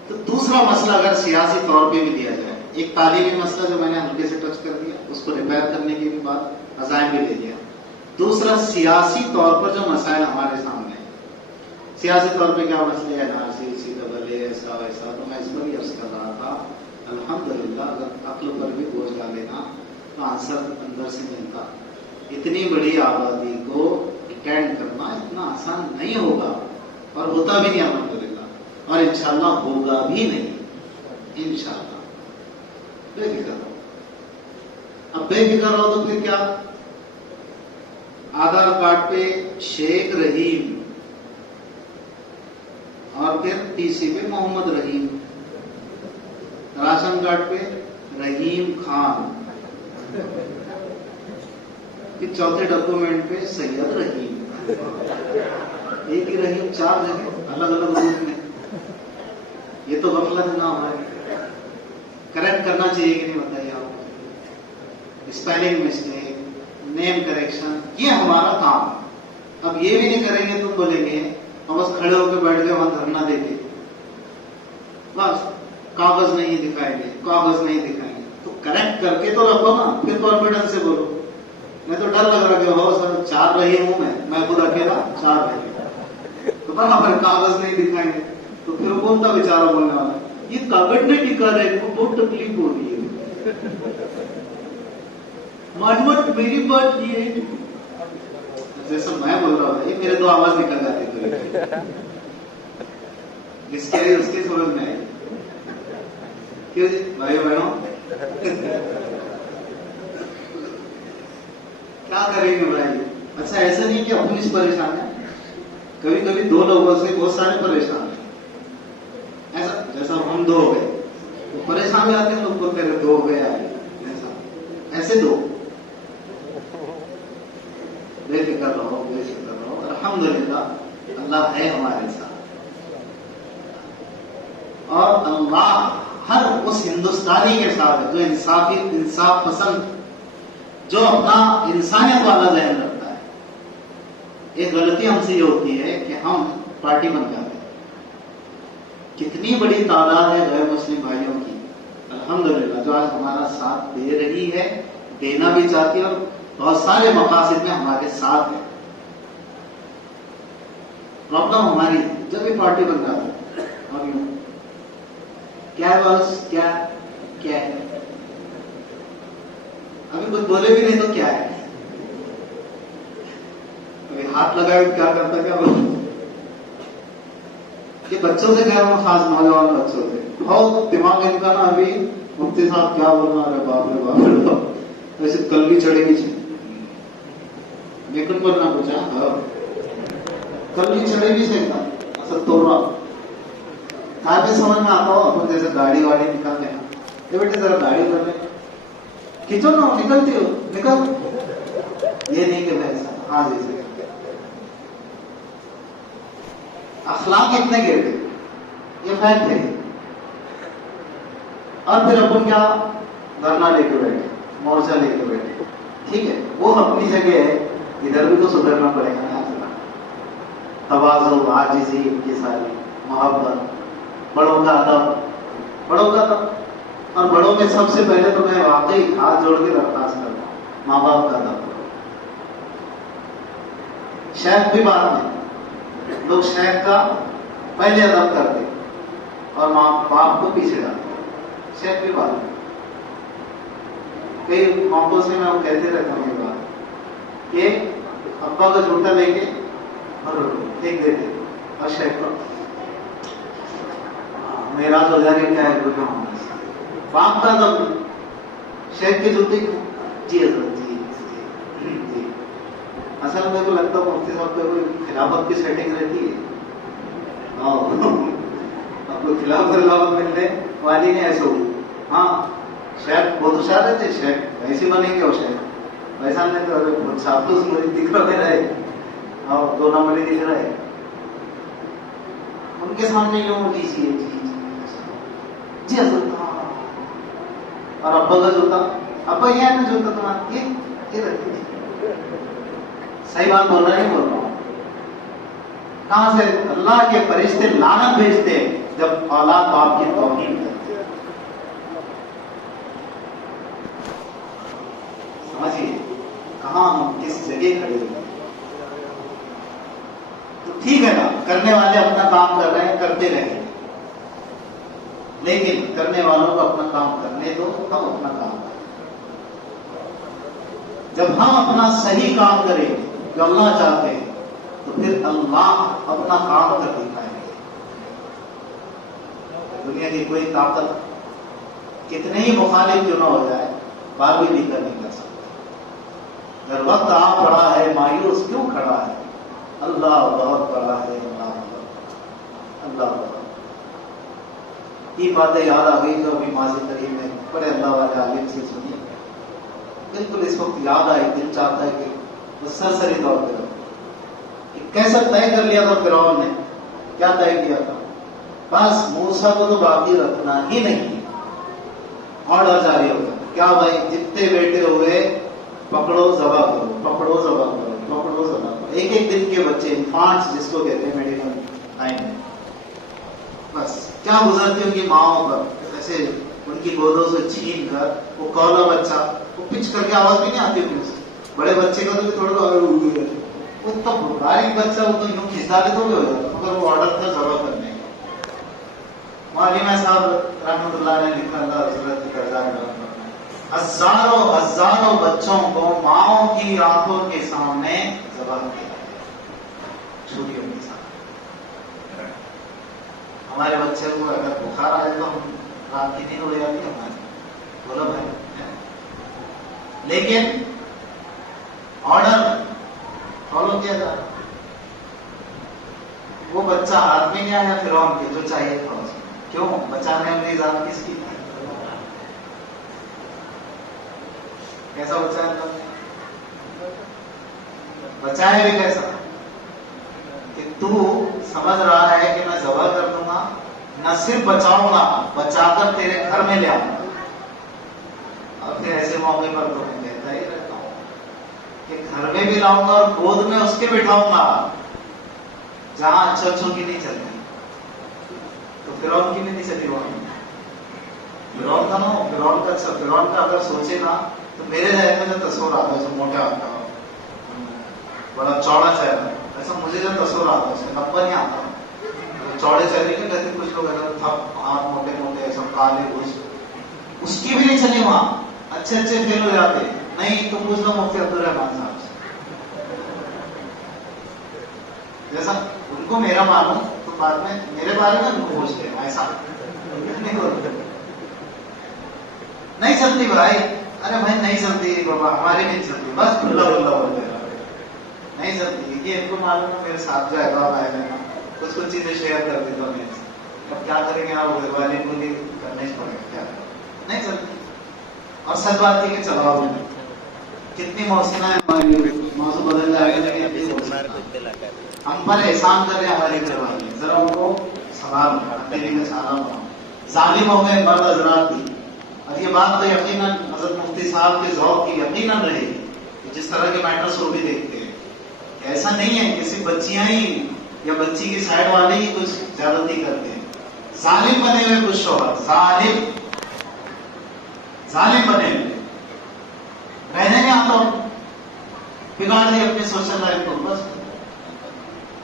تو دوسرا مسئلہ اگر سیاسی طور پہ بھی لیا جائے، ایک تعلیمی مسئلہ جو میں نے ہلکے سے ٹچ کر دیا، اس کو ریپیئر کرنے کی بھی بات عزائم بھی لے لیا. دوسرا سیاسی طور پر جو مسائل ہمارے سامنے ہیں، سیاسی طور پہ کیا مسئلے ہیں، CCAA ایسا ویسا. تو میں اس پر ہی عرض کر رہا تھا الحمدللہ اگر عقل پر بھی بوجھ ڈالے نا تو آنسر اندر سے ملتا. اتنی بڑی آبادی کو اٹینڈ کرنا اتنا آسان نہیں ہوگا، اور ہوتا بھی نہیں الحمدللہ، اور انشاءاللہ ہوگا بھی نہیں انشاءاللہ. بے فکر رہو. اب بے فکر رہو تو پھر کیا؟ آدھار کارڈ پہ شیخ رحیم اور پھر TC پہ محمد رحیم، راشن کارڈ پہ رحیم خان، پھر چوتھے ڈاکومنٹ پہ سید رحیم. ایک ہی رحیم 4 جگہ الگ الگ روپ میں. یہ تو غفلت نہ ہماری. کریکٹ کرنا چاہیے کہ نہیں بتائیے آپ. اسپیلنگ مسٹیک، نیم کریکشن، یہ ہمارا کام. اب یہ بھی نہیں کریں گے تو بولیں گے اور بس کھڑے ہو کے بیٹھ گئے وہاں دھرنا دے کے، بس کاغذ نہیں دکھائیں گے، کاغذ نہیں دکھائیں گے. تو کریکٹ کر کے تو رکھو نا، پھر کانفیڈنس سے بولو. میں تو ڈر لگ رہا کہ ہو سر 4 رہی ہوں میں خود اکیلا 4 رہی، تو پر کاغذ نہیں دکھائیں گے تو پھر کون سا بیچارہ بولنے والا ہے یہ کاغذ نہیں دکھا رہے کو، بہت تکلیف ہو رہی ہے. معلومات میری بات یہ ہے जैसा मैं बोल रहा हूँ मेरे दो आवाज निकल जाती थी, जिसके लिए उसकी समझ में आई। क्यों जी भाई बहनों, क्या करेंगे भाई? अच्छा ऐसा नहीं कि हम पुलिस परेशान है, कभी कभी दो लोगों से बहुत सारे परेशान है। ऐसा जैसा हम दो हो गए तो परेशान भी आते हैं, लोग बोलते हैं दो हो गए आए, ऐसे दो बेफिक्र रहो, बेफिक्र रहो। अल्हम्दुलिल्लाह अल्लाह है हमारे साथ, और अल्लाह हर उस हिंदुस्तानी के साथ है जो इंसाफ पसंद, जो अपना इंसानियत वाला ज़हन रखता है। एक गलती हमसे ये होती है कि हम पार्टी बन जाते हैं। कितनी बड़ी तादाद है गैर मुस्लिम भाइयों की, अल्हम्दुलिल्लाह, जो आज हमारा साथ दे रही है, देना भी चाहती है, और बहुत सारे मकासद में हमारे साथ है। प्रॉब्लम हमारी जब भी पार्टी बन जाती है, और यूं क्या है बस, क्या क्या है, अभी कुछ बोले भी नहीं तो क्या है, अभी हाथ लगाए क्या करता, क्या बोल। ये बच्चों से कह रहा हूँ, खास नौजवान बच्चों से, बहुत दिमाग इनका ना अभी, मुफ्ती साहब क्या बोलना, अरे बाप रे बाप रे बाप, वैसे कल भी चढ़ेगी, लेकिन बोलना पूछा कल भी चढ़ेगी से असल तो ताकि समझ में आता हो। अपन जैसे गाड़ी वाड़ी निकालते हैं, ये बेटे जरा गाड़ी कर ले, खींचो ना, निकलती हो निकल, ये नहीं कि वैसा, हाँ जी सर, अखलाक इतने गिर गए, ये फैक्ट है। और फिर अपन क्या धरना लेके बैठे, मोर्चा लेके बैठे, ठीक है, वो अपनी जगह है, इधर भी तो सुधरना पड़ेगा ना। तवाज़ु, आजिज़ी, ये सारी मोहब्बत, बड़ों का अदब, बड़ों का अदब, और बड़ों में सबसे पहले तो मैं वाकई हाथ जोड़ के दरखास्त करता हूँ, माँ बाप का अदब। शेख भी बाद में, लोग शेख का पहले अदब करते और माँ बाप को पीछे डालते, शेख भी बाद में। कई मौकों से मैं वो कहते रहता हूँ ये बात कि अब्बा का जूता लेके और फेंक देते, और शेख को मेरा तो जाने क्या है, बाप का दम, शेख के जूते जी हजरत जी जी। असल मेरे को लगता है मुफ्ती साहब पे कोई खिलाफत की सेटिंग रहती है, आपको खिलाफत मिलने वाली नहीं ऐसे हुई। हाँ शेख बहुत होशियार रहते, शेख वैसे बनेंगे, और शेख वैसा नहीं तो बहुत साफ तो दिख रहा है, और दो नंबर दिख रहा है, उनके सामने यूं लीजिए जी हजरत। और अब्बा का जूता, अब्बा ये है ना जूता तुम्हारा, ये रखिए। सही बात बोल रहा है, बोल रहा हूँ। कहां से अल्लाह के फरिश्ते लानत भेजते हैं जब औलाद बाप की तौहीन करती है। समझिए कहां हम किस जगह खड़े हुए। तो ठीक है ना, करने वाले अपना काम कर रहे हैं, करते रहेंगे, लेकिन करने वालों को अपना काम करने दो, हम अपना काम करें। जब हम अपना सही काम करें जो अल्लाह चाहते हैं, तो फिर अल्लाह अपना काम कर दिखाएंगे। दुनिया की कोई ताकत कितने ही मुखालिफ क्यों न हो जाए, बारहवीं भी कर नहीं कर सकते। अगर वक्त आ पड़ा है, मायूस क्यों खड़ा है, अल्लाह बहुत बड़ा है, अल्लाह बहुत। ये बातें याद आ गई जो अभी माजी करीब में बड़े अल्लाह वाले आलिम से सुनी, बिल्कुल इस वक्त याद आए, दिल चाहता है कि वो सरसरी तौर पर कैसा तय कर लिया था फिरौन ने, क्या तय किया था, बस मूसा को तो बाकी रखना ही नहीं, ऑर्डर जारी हो गया, क्या भाई जितने बेटे हुए पकड़ो जबा करो, पकड़ो जबा करो, पकड़ो जबा करो। एक एक दिन के बच्चे, इन्फांट्स जिसको कहते हैं मेडिकल टाइम में, बस क्या गुजरती होंगी माओ पर, ऐसे उनकी गोदों से छीन कर वो कौला बच्चा वो पिच करके आवाज भी नहीं आती होगी उससे। बड़े बच्चे का तो थोड़ा वो तो बारीक बच्चा, वो तो यूं खिंचा ले तो भी हो जाता, मगर वो ऑर्डर था जबा करने का। मौलाना साहब रहमतुल्लाह ने लिखा, हजारों हजारों बच्चों को माओ की आंखों के सामने जवाब दिया छुरियों के साथ। हमारे बच्चे को अगर बुखार आए तो हम रात की नींद उड़ जाती है हमारी, बोलो भाई। लेकिन ऑर्डर फॉलो किया जा रहा। वो बच्चा हाथ में नहीं आया फिरौन के जो चाहिए था उसको, क्यों? बचाने अपनी जान किसकी? कैसा बचाया? बचाए भी कैसा कि तू समझ रहा है कि मैं जबर कर दूंगा, न सिर्फ बचाऊंगा, बचाकर तेरे घर में ले आऊंगा। और फिर ऐसे मौके पर तो मैं कहता ही रहता हूं कि घर में भी लाऊंगा और गोद में उसके बिठाऊंगा जहां अच्छों की नहीं चलती। तो फिरौन की भी नहीं चली वहां। फिरौन था ना, फिरौन का अच्छा, फिरौन का अगर सोचे ना तो मेरे जहन में जो तस्वीर आता है मोटा आता है, बड़ा चौड़ा चेहरा, ऐसा मुझे जो तस्वीर आता है उसका नब्बा नहीं आता। चौड़े चेहरे के कहते कुछ लोग थप हाथ मोटे मोटे ऐसा काले घुस, उसकी भी नहीं चली वहां। अच्छे अच्छे फेल हो जाते। नहीं तो पूछ लो मुफ्ती अब्दुल रहमान साहब से, जैसा उनको मेरा मालूम तो बाद में मेरे बारे में उनको पूछते हैं, ऐसा नहीं चलती भाई। अरे भाई नहीं चलती बाबा, हमारी नहीं चलती, बस खुल्ला खुल्ला बोलते नहीं चलती। ये इनको मालूम है मेरे साथ जो है कुछ कुछ चीजें शेयर कर देता हूँ। अब क्या करेंगे आप, वाले को करना ही पड़ेगा, क्या नहीं चलती। और सच बात थी कि चलाओ कितनी मौसम है, मौसम बदल जाएगा लेकिन हम पर एहसान कर रहे हैं हमारे घर वाले, जरा उनको सवाल तेरे में सारा जालिम हो गए मर्द हजरात की। और ये बात तो यकीनन हजरत मुफ्ती साहब के ज़ौक़ की यकीनन रहेगी, जिस तरह के मैटर्स वो भी देखते हैं। ऐसा नहीं है कि सिर्फ बच्चियां ही या बच्ची की साइड वाले ही कुछ ज्यादती करते हैं। जालिम बने हुए कुछ शोहर, जालिम बने हुए रहने में आता हूं, बिगाड़ दी अपनी सोशल लाइफ को। बस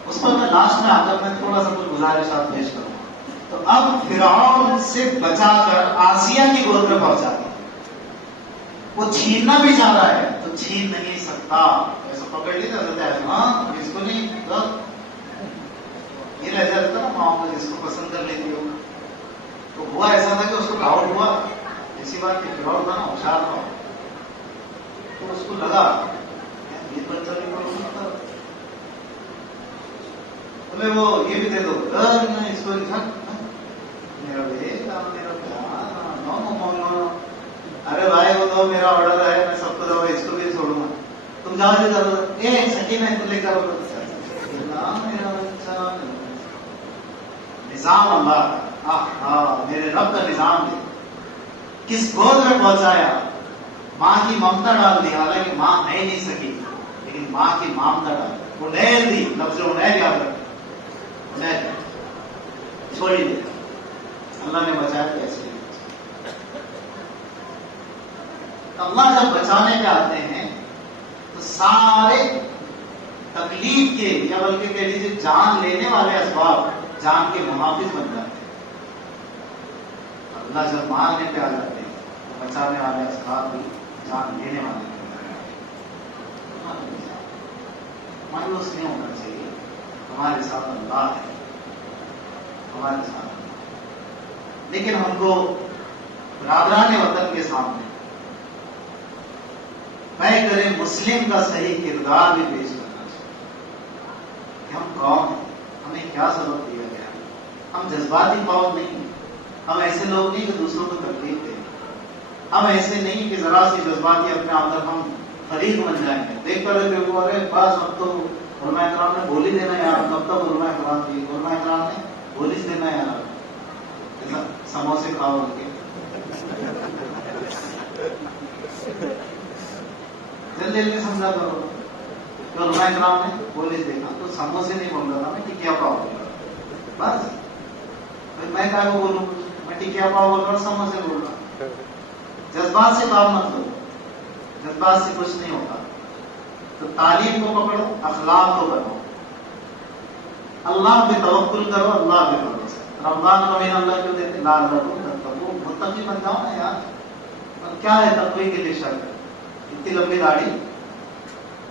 उस पर मैं लास्ट में आकर मैं थोड़ा सा कुछ गुजारिशात पेश करूंगा। तो अब फिरौन से बचाकर आसिया की गोद में पहुंचा दिया। वो छीनना भी चाह रहा है तो छीन नहीं सकता, ऐसा पकड़ लिया जाता है। हाँ इसको नहीं, ये लहजा रहता ना माओ को, जिसको पसंद कर लेती हो। तो हुआ ऐसा था कि उसको डाउट हुआ इसी बात की, फिरौन था ना, होशियार था, तो उसको लगा ये बच्चा भी बोले वो ये भी दे दो, इसको मेरा बेटा मेरा प्यार, नो नो नो नो। अरे भाई वो तो मेरा ऑर्डर है, मैं सबको दूंगा, इसको भी छोड़ूंगा, तुम जाओ जो करो। सकीना को लेकर मेरा बच्चा। निजाम अल्लाह, मेरे रब का निजाम है। किस गोद में पहुंचाया, माँ की ममता डाल दी। हालांकि माँ है नहीं सकी, लेकिन माँ की ममता डाल, उन्हें दी, लफ्ज उन्हें याद रख, उन्हें छोड़ी दे। अल्लाह ने बचाया कैसे? अल्लाह जब बचाने पे आते हैं तो सारे तकलीफ के या बल्कि कह लीजिए जान लेने वाले असबाब जान के मुहाफिज बन जाते हैं। अल्लाह जब मारने पे आ जाते हैं तो बचाने वाले असबाब भी जान लेने वाले बन जाते हैं। मायूस नहीं होना चाहिए, हमारे साथ अल्लाह है, हमारे साथ। लेकिन हमको बरादरान वतन के सामने तय करें मुस्लिम का सही किरदार भी पेश करना चाहिए कि हम कौन हैं, हमें क्या सबक दिया गया। हम जज्बाती कौम नहीं, हम ऐसे लोग नहीं कि दूसरों को तकलीफ दें, हम ऐसे नहीं कि जरा सी जज्बाती अपने अंदर हम फरीक बन जाएंगे। देख कर अरे बस अब तो उलमा इकराम ने बोल ही देना यार, कब तक उलमा इकराम ने बोल ही देना यार, समोसे खाओ उनके जल्दी जल्दी समझा करो। तो उलमा इकराम ने बोल ही देना, तो समोसे नहीं बोल रहा था, मैं टिकिया पाव बोल रहा, बस मैं क्या बोलूँ, मैं टिकिया पाव बोल रहा, समोसे बोल रहा। जज्बात से काम मत लो, जज्बात से कुछ नहीं होता। तो तालीम को पकड़ो, अखलाक को करो, अल्लाह पे तवक्कुल करो, अल्लाह पे भरोसा। रमजान का महीना अल्लाह क्यों देते? मुत्तकी बन जाओ ना यार। और क्या है तकवी के लिए शर्त? इतनी लंबी दाढ़ी,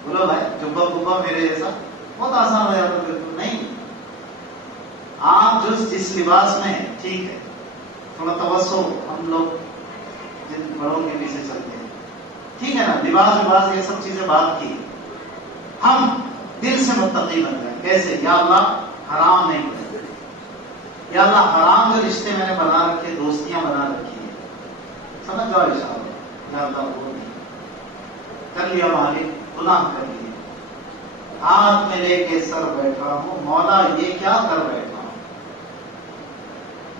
بولو بھائی جبا ببا میرے جیسا بہت آسان ہو جاتا. بالکل نہیں. آپ جو جس لباس میں ہیں ٹھیک ہے, تھوڑا توسو, ہم لوگ جن بڑوں کے پیچھے چلتے ہیں ٹھیک ہے نا, لباس یہ سب چیزیں بات کی. ہم دل سے متقی بن جائیں. کیسے؟ یا اللہ حرام نہیں کریں, یا اللہ حرام جو رشتے میں نے بنا رکھے, دوستیاں بنا رکھی ہیں, سمجھ جاؤ انشاءاللہ. یا اللہ وہ نہیں کر لیا, مالک گناہ کر لیے, ہاتھ میں لے کے سر بیٹھا ہوں, مولا یہ کیا کر بیٹھا ہوں.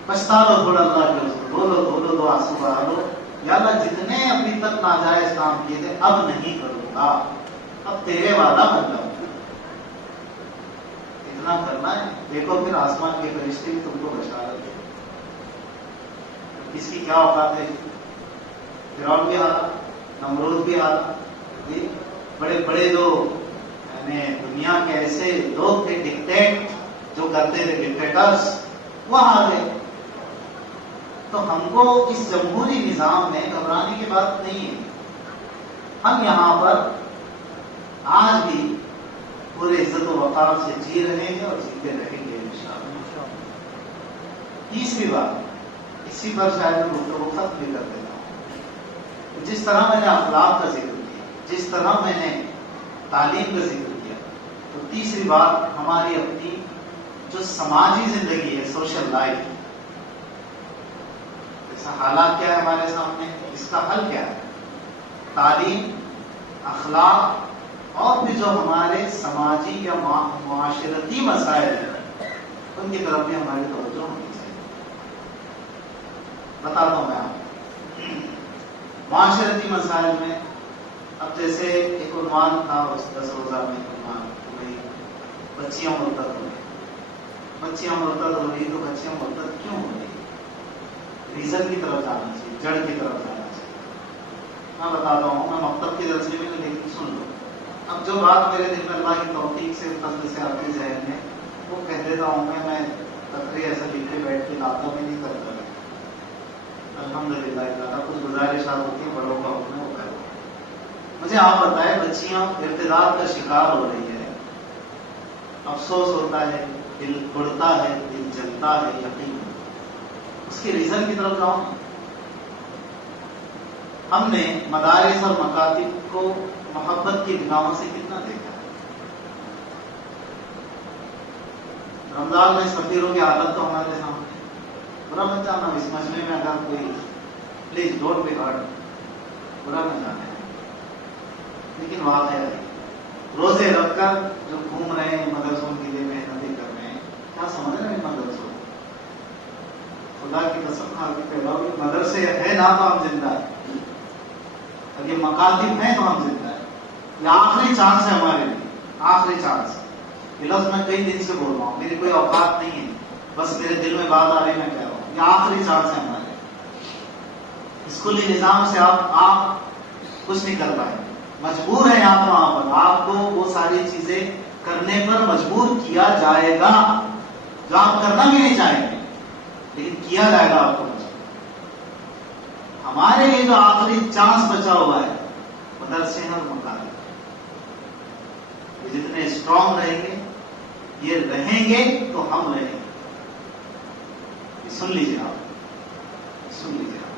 پچھتا لو تھوڑا اللہ کے حضور, بولو دو آنسو بہا لو. یا اللہ جتنے ابھی تک ناجائز کام کیے تھے اب نہیں کروں گا, اب تیرے وعدہ بن جاؤں. اتنا کرنا ہے. دیکھو پھر آسمان کے فرشتے بھی تم کو بشارت دے. اس کی کیا اوقات ہے. فرعون بھی آتا, نمرود بھی آتا, بڑے بڑے جو یعنی دنیا کے ایسے لوگ تھے ڈکٹیٹ جو کرتے تھے, ڈکٹیٹرس, وہ آ گئے. تو ہم کو اس جمہوری نظام میں گھبرانے کی بات نہیں ہے. ہم یہاں پر آج بھی پورے عزت و وقار سے جی رہے ہیں اور جیتے رہیں گے انشاءاللہ. تیسری بات, اسی پر شاید میں گفتگو ختم بھی کر دیتا ہوں. جس طرح میں نے اخلاق کا ذکر کیا, جس طرح میں نے تعلیم کا ذکر کیا, تو تیسری بات ہماری اپنی جو سماجی زندگی ہے, سوشل لائف, ایسا حالات کیا ہے ہمارے سامنے, اس کا حل کیا ہے. تعلیم, اخلاق اور بھی جو ہمارے سماجی یا معاشرتی مسائل ہیں ان کی طرف بھی ہماری توجہ ہونی چاہیے. بتاتا ہوں میں آپ معاشرتی مسائل میں. اب جیسے ایک عنوان تھا اس 10 روزہ میں, عنوان بھائی بچیاں مرتد ہو رہی, بچیاں مرتد ہو رہی, تو بچیاں مرتد کیوں ہو رہی, ریزن کی طرف جانا چاہیے, جڑ کی طرف جانا چاہیے. میں بتاتا ہوں, میں مکتب کے درس میں لیکن سن لو. اب جو بات میرے دل میں اللہ کی توفیق سے فضل سے آتی ذہن میں وہ کہہ دیتا ہوں. میں تقریر ایسا لکھ کے بیٹھ کے لاتا بھی نہیں کرتا. الحمدللہ تعالیٰ کچھ گزارشات ہوتی ہیں, بڑوں کا حکم ہے وہ کرو. مجھے آپ بتائیں, بچیاں ارتداد کا شکار ہو رہی ہے, افسوس ہوتا ہے, دل اڑتا ہے, دل جلتا ہے, یقین اس کے ریزن کی طرف جاؤں. ہم نے مدارس اور مکاتب کو محبت کی نگاہوں سے کتنا دیکھا. رمضان میں سفیروں کی حالت تو ہمارے سامنے. برا مت جانا, اس مجمع میں اگر کوئی پلیز ڈونٹ بی ہرٹ, برا مت جانا ہے. لیکن واقعہ ہے, روزے رکھ کر جو گھوم رہے ہیں مدرسوں کے لیے محنتیں کر رہے ہیں, کیا سمجھ رہے ہیں مدرسوں, خدا کی قسم کھا کے کہہ رہا ہوں, مدرسے ہے نا تو ہم زندہ ہیں, اور یہ مکاتب ہیں تو ہم زندہ ہیں. یہ آخری چانس ہے ہمارے لیے, آخری چانس. یہ لفظ میں کئی دن سے بول رہا ہوں, میری کوئی اوقات نہیں ہے, بس میرے دل میں بات آ رہی میں کہہ رہا ہوں. یہ آخری چانس ہے ہمارے. اسکولی نظام سے آپ کچھ نہیں کر پائیں, مجبور ہیں آپ وہاں پر. آپ کو وہ ساری چیزیں کرنے پر مجبور کیا جائے گا جو آپ کرنا بھی نہیں چاہیں گے, لیکن کیا جائے گا آپ کو. ہمارے لیے جو آخری چانس بچا ہوا ہے مدرسے اور مکاتب, یہ جتنے اسٹرانگ رہیں گے, یہ رہیں گے تو ہم رہیں گے. سن لیجیے آپ, سن لیجیے آپ.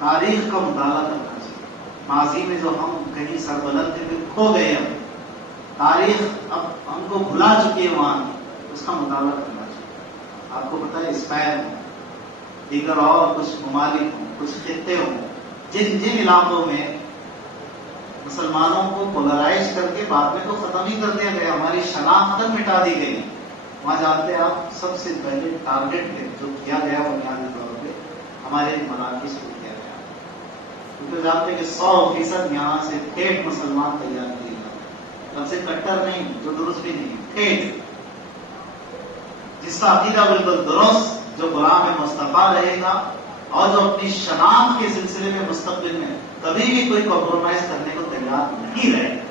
تاریخ کا مطالعہ کرنا چاہیے. ماضی میں جو ہم کہیں سربلند تھے پھر کھو گئے, ہم تاریخ اب ہم کو بھلا چکی ہے وہاں کی, اس کا مطالعہ کرنا چاہیے. آپ کو پتا ہے اسپین ہو, دیگر اور کچھ ممالک ہوں, کچھ خطے ہوں, جن علاقوں میں مسلمانوں کو پولرائز کر کے بعد میں تو ختم ہی کر دیا گیا, ہماری شناخت مٹا دی گئی, وہاں جانتے ہیں آپ سب سے پہلے ٹارگیٹ پہ جو کیا گیا بنیادی طور پہ ہمارے مراکز کو کیا گیا, کیونکہ جانتے ہیں کہ 100% یہاں سے ٹھیک مسلمان تیار کیے جاتے, سب سے کٹر نہیں, جو درست بھی نہیں, ٹھیک جس کا عقیدہ بالکل درست, جو غلام مصطفیٰ رہے گا اور جو اپنی شناخت کے سلسلے میں مستقبل میں کبھی بھی کوئی کمپرومائز کرنے کو تیار نہیں رہے گا.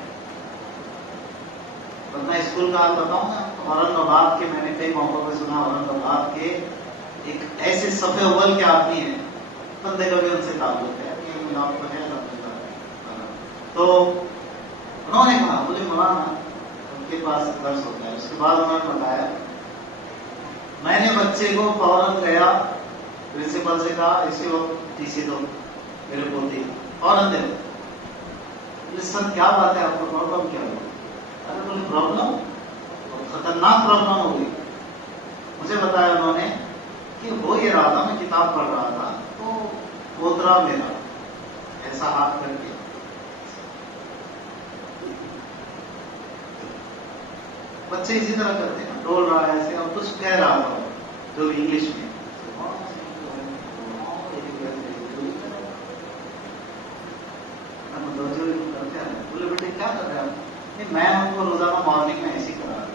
میں اسکول کا حال بتاؤں گا, اورنگ آباد کے, میں نے کئی موقعوں پہ سنا, اورنگ آباد کے ایک ایسے صف اول کے آدمی ہیں، بندے کا بھی ان سے تعلق ہے، آپ کو ہے تو انہوں نے کہا، بولے مولانا ان کے پاس درس ہوتا ہے. اس کے بعد انہوں نے بتایا میں نے بچے کو فوراً گیا پرنسپل سے کہا اسی وقت ٹی سی دو میرے پوتی فوراً دے. سر کیا بات ہے، آپ کو پرابلم کیا ہو؟ ارے بولے پرابلم خطرناک پرابلم ہو گئی. مجھے بتایا انہوں نے کہ ہو یہ رہا تھا، میں کتاب پڑھ رہا تھا تو پوترا میرا ایسا ہاتھ کر کے بچے اسی طرح کرتے ہیں، ڈول رہا ہے ایسے، اور کچھ کہہ رہا تھا جو انگلش میں. بولے بیٹے کیا کر رہے ہیں؟ میں ہم کو روزانہ مارننگ میں ایسی کرا رہی.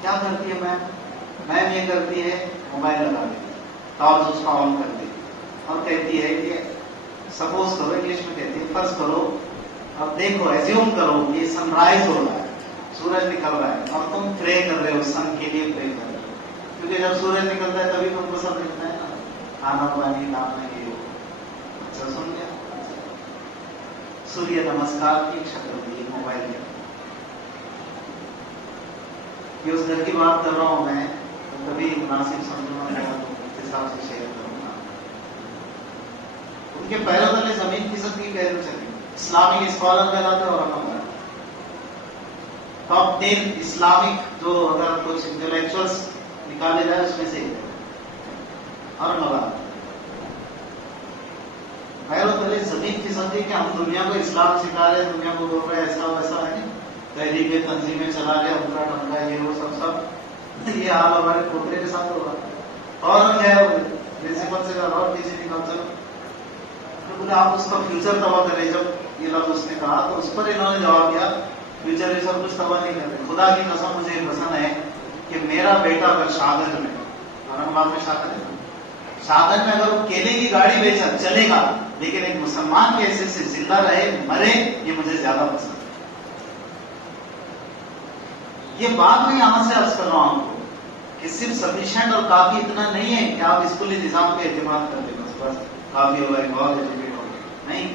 کیا کرتی ہے میم یہ کرتی ہے موبائل لگا دیتی، ٹارچ اس کا آن کر دیتی اور کہتی ہے کہ سپوز کرو، انگلش میں کہتی ہے فرض کرو، اب دیکھو ایزیوم کرو یہ سن رائز ہو رہا ہے، سورج نکل رہا ہے اور تم پرے کر رہے ہو، سن کے لیے پرے کر رہے ہو، کیونکہ جب سورج نکلتا ہے تبھی تم کو سب ملتا ہے نا، کھانا پانی لانا یہ ہو. اچھا سن گیا، سوریہ نمسکار کی شکل دی موبائل میں. یہ اس گھر کی بات کر رہا ہوں میں، تو کبھی مناسب سمجھنا گیا تو اس حساب سے شیئر کروں گا. ان کے پیروں تلے زمین کھسک کی کہہ چلی. اسلامک اسکالر کہلاتے اور ٹاپ 10 اسلامک جو اگر کچھ انٹلیکچوئلس نکالے جائے اس میں سے اور مولانا پیروں تلے زمین کھسک کہ ہم دنیا کو اسلام سکھا رہے ہیں، دنیا کو بول رہے ایسا ویسا ہے، تحریکیں تنظیمیں چلا رہے، ہمارا ڈھنگا یہ وہ سب یہ حال ہمارے پوترے کے ساتھ ہوگا. اور گیا پرنسپل سے کہا اور کسی نکال چلو. بولے آپ اس کا فیوچر تباہ کریں. جب یہ لفظ اس نے کہا تو اس پر انہوں نے جواب دیا فیوچر یہ سب کچھ تباہ نہیں کرتے. خدا کی قسم مجھے پسند ہے کہ میرا بیٹا اگر شاگرد میں اورنگ آباد میں شاگرد ہے، شاگرد میں اگر وہ کیلے کی گاڑی بیچا چلے گا، لیکن ایک مسلمان کے حیثیت سے زندہ رہے مرے یہ مجھے زیادہ پسند ہے. یہ بات میں یہاں سے عرض کر رہا ہوں کہ صرف سفیشینٹ اور کافی اتنا نہیں ہے کہ آپ اسکولی نظام پہ اعتماد کر لیں بس کافی ہو گئے بہت ایجوکیٹ ہو گئے. نہیں،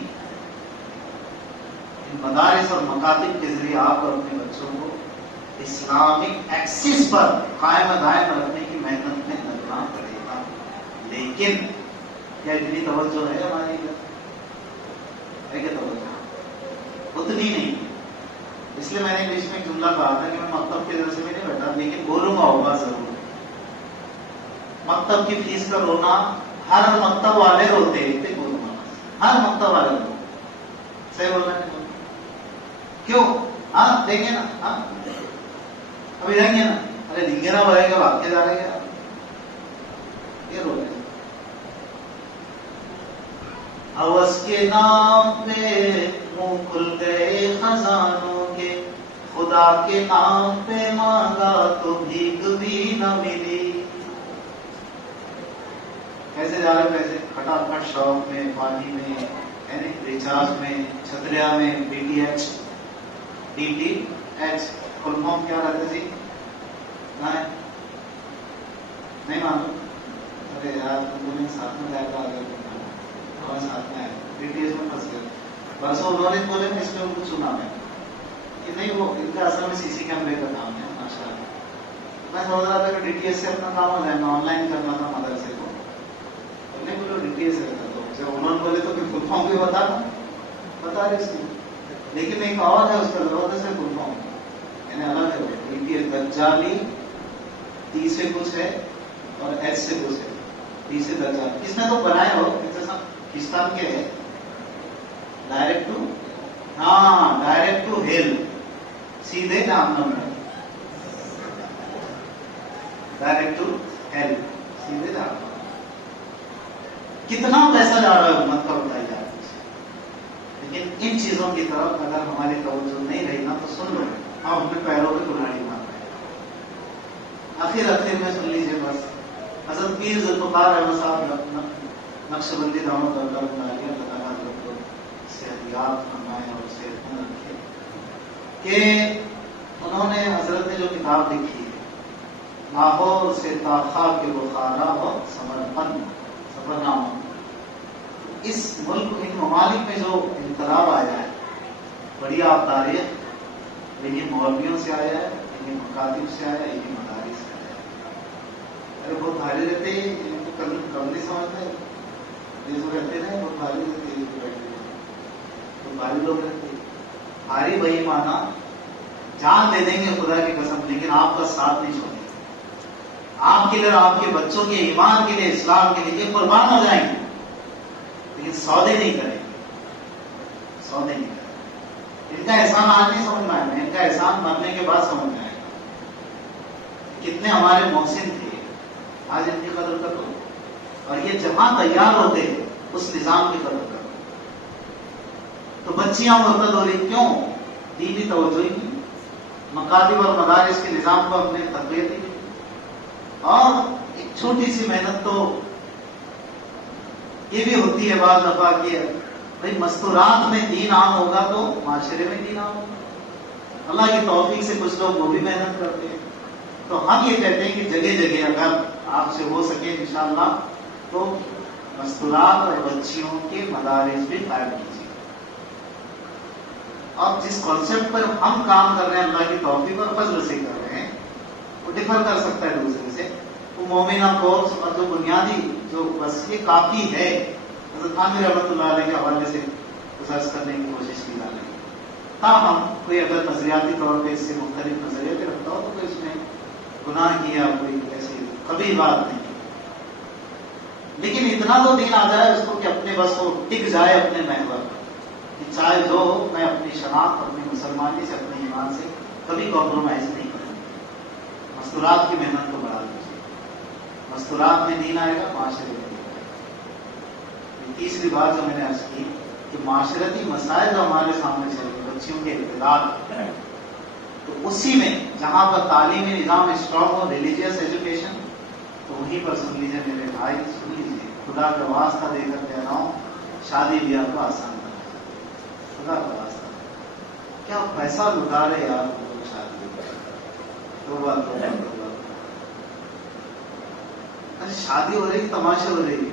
ان مدارس اور مکاتب کے ذریعے آپ اور اپنے بچوں کو اسلامک ایکسس پر قائم دائم رکھنے کی محنت میں لگنا پڑے گا. لیکن کیا اتنی توجہ ہے ہماری ہے کہ توجہ اتنی نہیں. اس لیے میں نے انگلش میں ایک جملہ کہا تھا کہ میں مکتب کے درسے میں نہیں بیٹھا، لیکن بولوں گا ہوگا ضرور. مکتب کی فیس کا رونا ہر مکتب والے روتے ہیں، بولوں گا ہر مکتب والے روتے. صحیح بول رہے ہیں کیوں؟ ہاں دیکھیں نا، ہاں ابھی رہیں گے نا، ارے دیں نا بھرے گا بھاگ کے جا رہے گا، یہ رو رہے. ہوس کے نام پہ منہ کھل گئے خزانوں کے، خدا کے نام پہ مانگا تو بھیک بھی نہ ملی. کیسے جا رہے پیسے؟ کھٹاپٹ شاپ میں، پانی میں، ریچارج میں، چھتریا میں، D T H full form کیا رہتے تھی؟ نہیں معلوم. ارے یار تم ساتھ میں جائے گا ہمارے ساتھ میں آئے ڈی ٹی ایچ میں پھنس گئے. بس انہوں نے بولے اس میں کچھ سنا میں کہ نہیں وہ ان کا اصل میں سی سی کیمرے کا کام ہے. ماشاء اللہ میں سمجھ رہا تھا کہ ڈی ٹی ایس سے اپنا کام ہو جائے، میں آن لائن کرنا تھا مدرسے کو. نہیں بولو ڈی ٹی ایس رہتا تو جب انہوں نے بولے تو پھر فل فارم بھی بتا رہے اس کی. لیکن ایک اور ہے اس کا زبردست ہے فل فارم، یعنی الگ ہے. ڈی ٹی ایس دجالی ٹی سے کچھ ہے اور ایچ سے کچھ ہے، ٹی سے دجالی. کس نے تو بنائے ہو پاکستان کے ہے ڈائریکٹ ٹو، ہاں ڈائریکٹ ٹو ہیل، سیدھے جہنم میں، ڈائریکٹ ٹو ہیل سیدھے جہنم. کتنا پیسہ جا رہا ہے امت کا بتائی جا رہا ہے. لیکن ان چیزوں کی طرف اگر ہماری توجہ نہیں رہی نا تو سن لو ہم اپنے پیروں پہ کلاڑی مار رہے ہیں. آخر میں سن لیجیے بس. حضرت پیر ذوالفقار احمد صاحب نقش بندی دعوت اللہ تعالیٰ کو صحت یاب فرمائے اور صحت مند رکھے کہ انہوں نے حضرت نے جو کتاب لکھی ہے لاہور سے تاخا کے بخارا ہو سفرنامہ. اس ملک ان ممالک میں جو انقلاب آیا ہے، بڑی آپ تاریخ، یہ مولویوں سے آیا ہے، یہ مکاتب سے آیا ہے، یہ مدارس سے آیا ہے. ارے بہت بھاری رہتے ہیں، ان کو کم نہیں سمجھتے، یہ جو رہتے ہیں بہت بھاری رہتے ہیں، بہت بھاری لوگ رہتے ہیں. بھاری بھائی مانا جان دے دیں گے خدا کی قسم، لیکن آپ کا ساتھ نہیں چھوڑیں گے. آپ کے لیے، آپ کے بچوں کے ایمان کے لیے، اسلام کے لیے قربان ہو جائیں گے، لیکن سودے نہیں کریں گے، سودے نہیں کریں گے. ان کا احسان آج نہیں سمجھ میں آئے گا، ان کا احسان مرنے کے بعد سمجھ میں آئے گا. کتنے ہمارے محسن تھے، آج ان کی قدر کرو. اور یہ جہاں تیار ہوتے ہیں اس نظام کی قدر کرو. تو بچیاں مرتد ہو رہی، کیوں؟ دینی توجہ ہی نہیں. مکاتب اور مدارس کے نظام کو اپنے تقویت دی. اور ایک چھوٹی سی محنت تو یہ بھی ہوتی ہے بعض دفعہ کہ بھائی مستورات میں دین عام ہوگا تو معاشرے میں دین عام ہوگا. اللہ کی توفیق سے کچھ لوگ وہ بھی محنت کرتے ہیں. تو ہم یہ کہتے ہیں کہ جگہ جگہ اگر آپ سے ہو سکے انشاءاللہ تو مستورات اور بچیوں کے مدارس بھی قائم کیجیے. اور جس کانسیپٹ پر ہم کام کر رہے ہیں اللہ کی توفیق اور فضل سے کر رہے ہیں، وہ ڈفر کر سکتا ہے دوسرے سے. وہ مومنہ کورس اور جو بنیادی جو بس یہ کافی ہے، حضرت خانوی رحمۃ اللہ علیہ کے حوالے سے گزارش کرنے کی کوشش کی جا رہی ہے. تاہم کوئی اگر نظریاتی طور پہ اس سے مختلف نظریے پہ رکھتا ہو تو کوئی اس میں گناہ کیا، کوئی ایسی کبھی بات نہیں. لیکن اتنا تو دین آ جائے اس کو کہ اپنے بس کو ٹک جائے اپنے محور پر، کہ چاہے جو ہو میں اپنی شناخت، اپنی مسلمانی سے، اپنے ایمان سے کبھی کمپرومائز نہیں کروں. مستورات کی محنت کو بڑھا دیجیے. مستورات میں دین آئے گا، معاشرے میں دین آئے گا. تیسری بات جو میں نے عرض کی کہ معاشرتی مسائل جو ہمارے سامنے چل رہے، بچیوں کے اقتدار، تو اسی میں جہاں پر تعلیمی نظام اسٹرانگ ہو، ریلیجیس ایجوکیشن، تو وہیں پر سن لیجیے میرے بھائی، سن لیجیے، خدا کا واسطہ دے کر کہہ رہا ہوں، شادی بیاہ کو آسان بنا. خدا کا واسطہ کیا پیسہ لٹا رہے یار شادی تو بات. شادی ہو رہی، تماشے ہو رہی،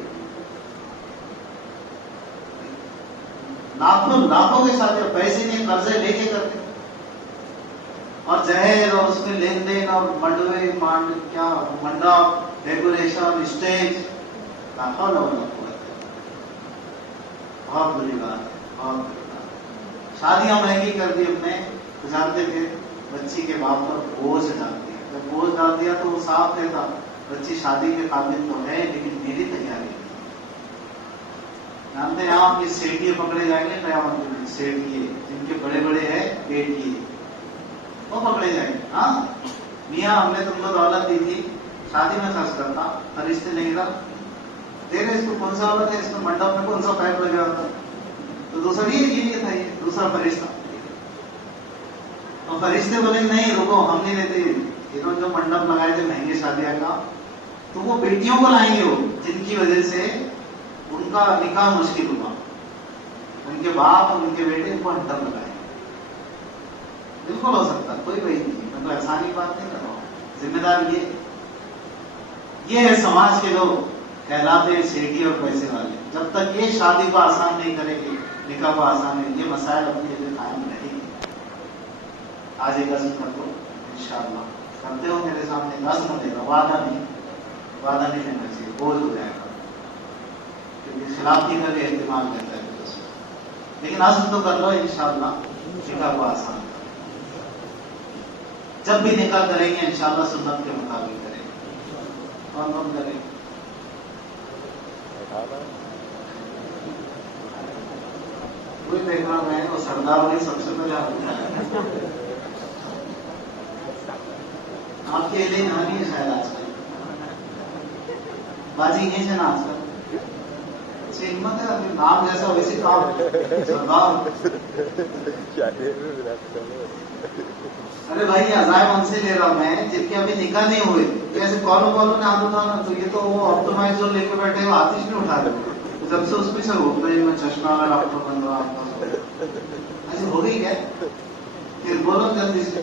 لاکھوں کے ساتھ پیسے نہیں، قرضے لے کے کرتے، اور جہیز اور اس میں لین دین اور منڈوے کیا منڈپ، ڈیکوریشن، اسٹیج، لاکھوں لوگ بہت بری بات ہے، بہت بری بات. شادیاں مہنگی کر دی ہم نے، تو جانتے تھے بچی کے باپ پر بوجھ ڈال دیا. جب بوجھ ڈال دیا تو وہ صاف کہتا بچی شادی کے قابل تو ہے لیکن میری تیاری نہیں. جانتے ہیں آپ یہ سیٹیے پکڑے جائیں گے قیامت کے دن، سیٹیے جن کے بڑے بڑے ہیں بیٹیے، وہ پکڑے جائیں گے. ہاں میاں ہم نے تم کو دولت دی تھی، شادی میں خرچ کرتا، فرشتے نہیں تھا تیرے، اس کو کون سا دولت ہے، اس میں منڈپ میں کون سا پیک لگا ہوتا. تو دوسرا یہ تھا، یہ دوسرا فرشتہ. اور فرشتے بولے نہیں رکو، ہم نہیں لیتے، انہوں نے جو منڈپ لگائے تھے مہنگے شادیاں کا، تو وہ بیٹیوں کو لائیں گے وہ جن کی وجہ سے ان کا نکاح مشکل ہوا، ان کے باپ اور ان کے بیٹے ان کو منڈپ لگائیں گے. بالکل ہو سکتا، کوئی بھائی نہیں، میں تو احسانی بات نہیں کر رہا ہوں. ذمہ دار یہ ہے سماج کے لوگ کہلاتے ہیں سیٹھی اور پیسے والے. جب تک یہ شادی کو آسان نہیں کریں گے، نکاح کو آسان نہیں، یہ مسائل اپنی جگہ قائم رہیں گے. آج ایک عزم کر دو انشاءاللہ، کرتے ہو میرے سامنے، عزم دے رہا، وعدہ نہیں لینا چاہیے، بوجھ ہو جائے گا، کیونکہ خلاف کی کر اہتمام کرتا ہے. لیکن عزم تو کر لو انشاءاللہ، نکاح کو آسان کرو. جب بھی نکاح کریں گے انشاءاللہ سنت کے مطابق کریں گے. کون کریں گے؟ کوئی دیکھ رہا میں وہ سردار والی سب سے پہلے آپ کے لیے نانی ہے شاید آج کل بازی نہیں ہے نا آج کل. اچھی ہمت ہے، نام جیسا ویسے کام سردار. ارے بھائی عزائم ان سے لے رہا ہوں میں جن کے ابھی نکاح نہیں ہوئے، جیسے کالوں نے ہاتھ اٹھانا، تو یہ تو وہ آپٹومائز جو لے کے بیٹھے وہ آتش نہیں اٹھا رہے. جب سے اس میں سے ہوتا ہے میں چشمہ والا ڈاکٹر بن رہا ہوں. ایسے ہو گئی کیا؟ پھر بولو جلدی سے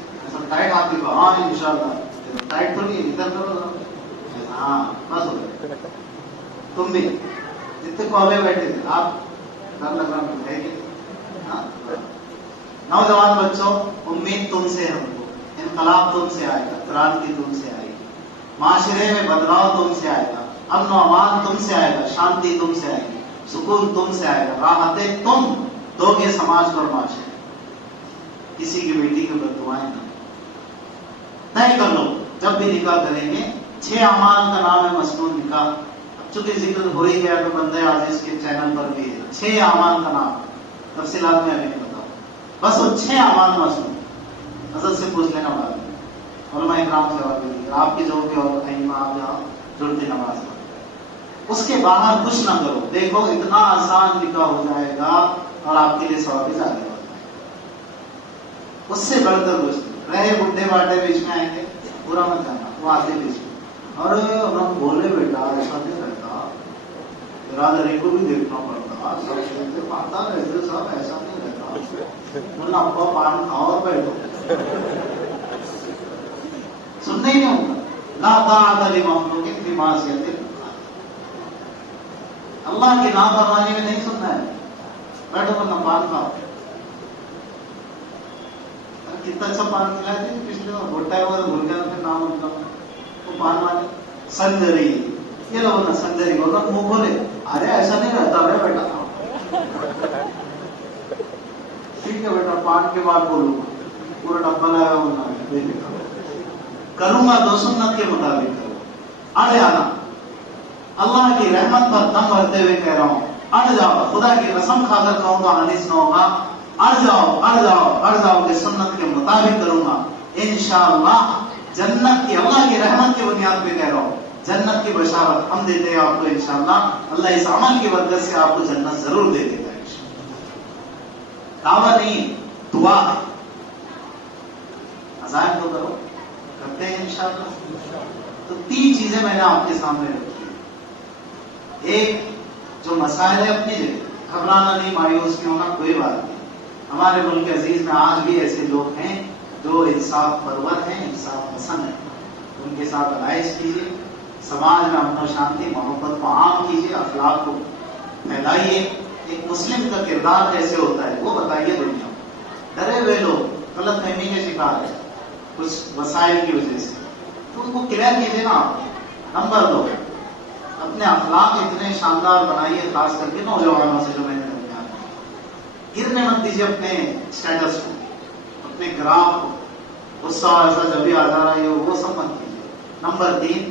ٹائٹ ہاتھ دکھاؤ. ہاں انشاءاللہ टाइट थोड़ी है, इधर करो ना, हाँ बस हो गया। तुम भी जितने कॉले बैठे थे आप डर लग रहा है कि हाँ? नौजवान बच्चों, उम्मीद तुमसे है हमको, इनकलाब तुमसे आएगा, क्रांति तुमसे आएगी, माशरे में बदलाव तुमसे आएगा, अमन अमान तुमसे आएगा, शांति तुमसे आएगी, सुकून तुमसे आएगा, राहतें तुम दोगे समाज और माशरे। किसी की बेटी की बददुआएं ना। तय कर लो जब भी निकाह करेंगे, 6 अमाल का नाम है मसनून निकाह। अब चूंकि जिक्र हो ही गया तो बंदे आजीज के चैनल पर भी है 6 अमाल का नाम, तफसीलात में अभी नहीं बताऊं, बस वो 6 अमाल मसनून। हज़रत से पूछ लेना बाद में, उलमा इकराम से जवाब दीजिए, आपकी जो भी और अइम्मा आप जहाँ जुड़ती नमाज पढ़ते, उसके बाहर कुछ ना करो। देखो इतना आसान निकाह हो जाएगा और आपके लिए सवाब भी ज्यादा हो जाएगा। उससे बढ़कर कुछ रहे बुढ़े बाटे बीच में आएंगे, पूरा मत जाना, वो आते बीच में, और हम बोले बेटा ऐसा नहीं रहता, बिरादरी को भी देखना पड़ता, सब कहते पाता रहते, सब ऐसा नहीं रहता, बोला आपको पान खाओ और बैठो, सुनने ही नहीं होगा। ला ताअत लि मखलूकिन फी मासियतिल खालिक, अल्लाह की नाफरमानी में नहीं सुनना है, बैठो वरना पान खाओ। कितना अच्छा पान खिलाए थे पिछले बार, भुट्टा है वो भूल गया, फिर नाम उनका वो पान वाले संजरी, ये लोग ना संजरी बोलो, मुंह खोले, अरे ऐसा नहीं रहता है बेटा, ठीक है बेटा पान के बाद बोलूंगा, पूरा डब्बा लाया होना करूंगा तो सुन्नत के मुताबिक करो। अड़ जाना, अल्लाह की रहमत पर दम भरते हुए कह रहा हूं, अड़ जाओ, खुदा की कसम खाकर कहूंगा, हदीस न होगा, अड़ जाओ अड़ जाओ अड़ जाओ कि सुन्नत के मुताबिक करूंगा, इंशाअल्लाह जन्नत की, अल्लाह की रहमत की बुनियाद पे कह रहा हूं, जन्नत की बशारत हम देते हैं आपको इंशाअल्लाह। अल्लाह इस अमल की बरकत से आपको जन्नत जरूर दे देगा इंशाअल्लाह। दावा नहीं, दुआ है। अज़ान तो करो, करते हैं इंशाअल्लाह। तो 3 चीजें मैंने आपके सामने रखी है। एक, जो मसाइल है अपनी जगह, घबराना नहीं, मायूस नहीं होना, कोई बात नहीं। हमारे मुल्क अजीज में आज भी ऐसे लोग हैं जो इंसाफ परवर हैं, इंसाफ पसंद है, उनके साथ अलाइश कीजिए, समाज में अमन शांति मोहब्बत को आम कीजिए, अखलाक को फैलाइए। एक मुस्लिम का किरदार कैसे होता है वो बताइए दुनिया को। डरे हुए लोग गलत फहमी के शिकार है कुछ वसाइल की वजह से, तो उनको क्लियर कीजिए ना आप। नंबर 2, अपने अखलाक इतने शानदार बनाइए, खास करके नौजवानों से जो मैंने दरमियान, गिरने मत दीजिए अपने स्टेटस को, अपने ग्राफ को, गुस्सा ऐसा जब भी आ जा रहा है वो सब मत कीजिए। नंबर 3,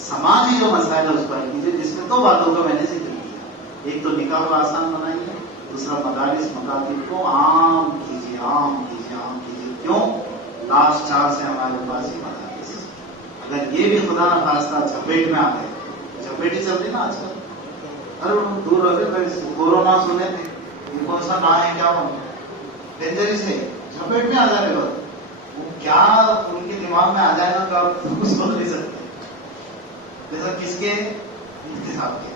समाजी जो मसाइल है उस पर कीजिए, जिसमें 2 बातों का मैंने जिक्र किया। एक तो निकाह को आसान बनाइए, दूसरा मदारिस मकातिब को आम कीजिए, आम कीजिए, आम कीजिए। क्यों? लास्ट 4 से हमारे पास ही मदारिस, अगर ये भी खुदा न खास्ता झपेट में आ गए, झपेट ही चलती ना आजकल, अरे दूर हो गए, कोरोना सुने थे, ये कौन सा ना है, क्या डेंजरस है, झपेट में आ जाए वो क्या उनके दिमाग में आ जाएगा तो आप कुछ बोल नहीं सकते। जैसा किसके, मुफ्ती साहब के,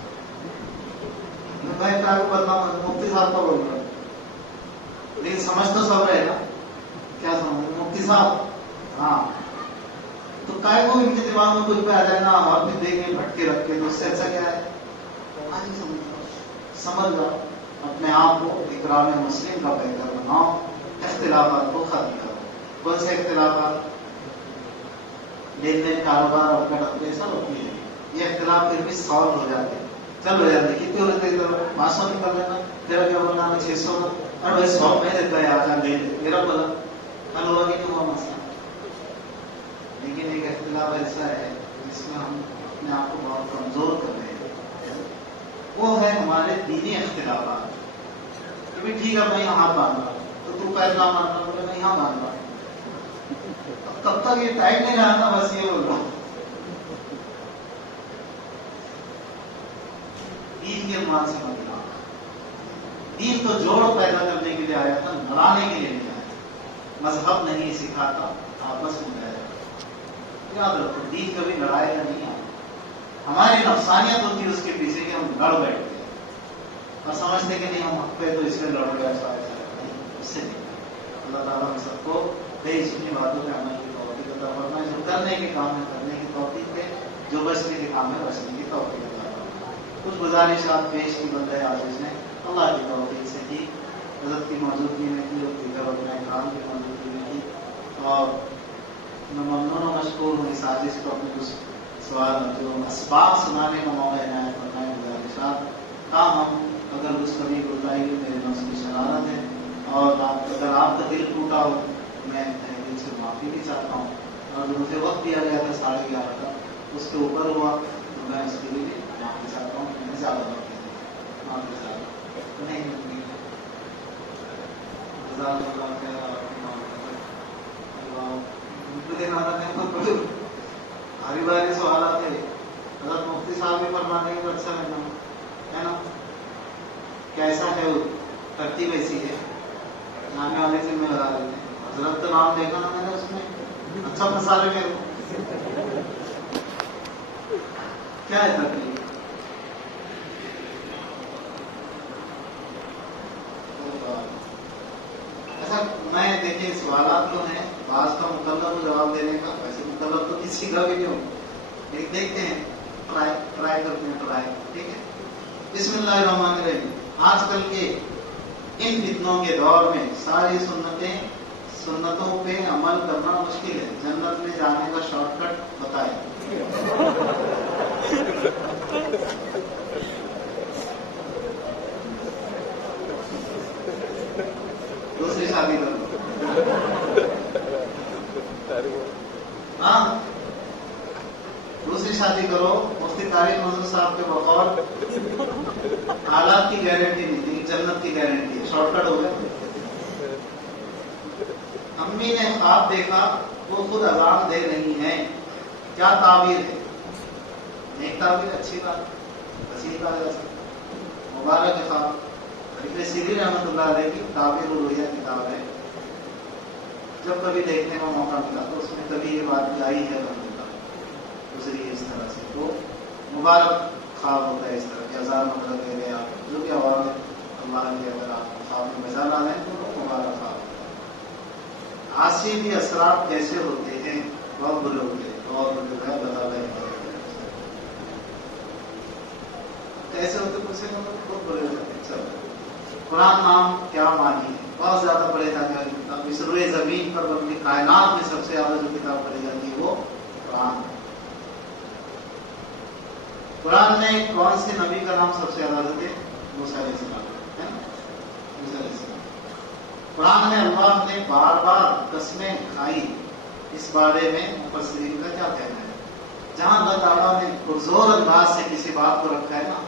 मैं आपको बताऊं मुफ्ती साहब का बोल रहा हूं, लेकिन समझ तो सब रहेगा, क्या समझ मुफ्ती साहब, हाँ, तो काय को इनके दिमाग में कुछ भी आ जाएगा और फिर देखें भटके रख के, तो उससे अच्छा क्या है, समझ लो, अपने आप को इकराम मुस्लिम का बेहतर बनाओ, इख्तिलाफात को खत्म करो। कौन से इख्तिलाफात? लेन देन, कारोबार, अपना डॉक्टर सब होती है, ये इख्तिलाफ फिर भी सॉल्व हो जाते हैं, चल हो जाते। कितने होते हैं? 500 निकल लेना, तेरा क्या बोलना है 600, और भाई 100 में देता है, आजा ले ले, मेरा बोला कल हुआ कि नहीं हुआ मसला। लेकिन एक इख्तिलाफ ऐसा है जिसमें हम अपने आप को बहुत कमजोर कर रहे हैं, वो है हमारे दीनी इख्तिलाफात। भी ठीक है भाई हाथ बांध रहा, तो तू पैर ना मारना, बोले मैं यहाँ बांध रहा, तब तक ये टाइट नहीं रहना, बस ये बोल रहा हूँ। दीन के मान से मतलब दीन तो जोड़ पैदा करने के लिए आया था, लड़ाने के लिए नहीं आया। मजहब नहीं सिखाता आपस में लड़ाई, याद रखो, दीन कभी लड़ाएगा नहीं आया। हमारी नफसानियत होती है उसके पीछे कि हम लड़ बैठते और समझते कि नहीं हम हक पे, तो इसलिए लड़ गया, ऐसा उससे नहीं। अल्लाह ताला हम सबको बेहिचकी बातों पे अमल की तौफीक عطا फरमाए, जो करने के काम है करने की तौफीक दे, जो बचने के काम है बचने की तौफीक अता फरमाए। कुछ गुजारिशात पेश की बंदे आजिज ने अल्लाह की तौफीक से की, हज़रत की मौजूदगी में की और दीगर अपने काम की मौजूदगी में की, और मैं ममनून और मशकूर हूँ इस आजिज को अपने कुछ सवाल जो असबाब सुनाने का मौका इनायत फरमाए। गुजारिशात काम हम अगर कुछ कभी बताएंगे मेरे नफ्स की शरारत है, और अगर आपका दिल टूटा हो मैं दिल से माफ़ी भी चाहता हूँ, और जो मुझे वक्त दिया गया था 11:30 का उसके ऊपर हुआ तो मैं उसके लिए माफ़ी चाहता हूँ। मैंने ज़्यादा वक्त दिया, माफ़ी चाहता हूँ नहीं भारी भारी सवाल आते हैं। हज़रत मुफ्ती साहब भी फरमाते हैं तो अच्छा लगा है ना, कैसा है वो तरतीब ऐसी है, नामे वाले से मैं बता देते हैं। हजरत का नाम देखा ना मैंने उसमें, अच्छा मसाले में क्या है तरतीब? ऐसा मैं देखिए सवालात तो हैं, बाज का मुकल्लफ जवाब देने का, वैसे मुकल्लफ तो किसी का भी नहीं हो, एक देखते हैं, ट्राई करते हैं, ट्राई ठीक है। बिस्मिल्लाहिर्रहमानिर्रहीम। आजकल के इन फितनों के दौर में सारी सुन्नतों पे अमल करना मुश्किल है, जन्नत में जाने का शॉर्टकट बताएं। दूसरी शादी करो, हाँ दूसरी शादी करो। मुफ्ती तारिक मंजूर साहब के बकौल हालात की गारंटी नहीं थी, जन्नत की गारंटी है, शॉर्टकट हो गया। अम्मी ने ख्वाब देखा, वो खुद अजान दे रही हैं, क्या ताबीर है? एक ताबीर अच्छी बात, वसीह कहा जा सकता, मुबारक है ख्वाब। इब्न सीरीन रहमतुल्लाह अलैह की ताबीर उल रुया किताब है, जब कभी देखने का मौका मिला तो उसमें कभी ये बात आई है दूसरी इस तरह से, तो मुबारक ख्वाब होता है इस तरह के, अजान मतलब दे रहे आप, जो भी आवाज है अल्लाह की, अगर आप ख्वाब में मजा ला रहे हैं तो मुबारक ख्वाब। आसिफी असरात कैसे होते हैं? बहुत बुरे होते हैं, बहुत बुरे बता रहे कैसे होते, पूछे बहुत बुरे होते हैं। चलो, कुरान नाम क्या मानी है? बहुत ज्यादा पढ़े जाने वाली किताब, इस रुए जमीन पर बल्कि कायनात में सबसे ज्यादा जो किताब पढ़ी जाती है वो कुरान। कुरान में कौन से नबी का नाम सबसे ज्यादा देते? मूसा अलैहिस्सलाम, है ना, मूसा अलैहिस्सलाम। कुरान में अल्लाह ने बार बार कस्में खाई, इस बारे में मुफस्सिरीन का क्या कहना है? जहां अल्लाह ताला ने पुरजोर अंदाज से किसी बात को रखा है ना,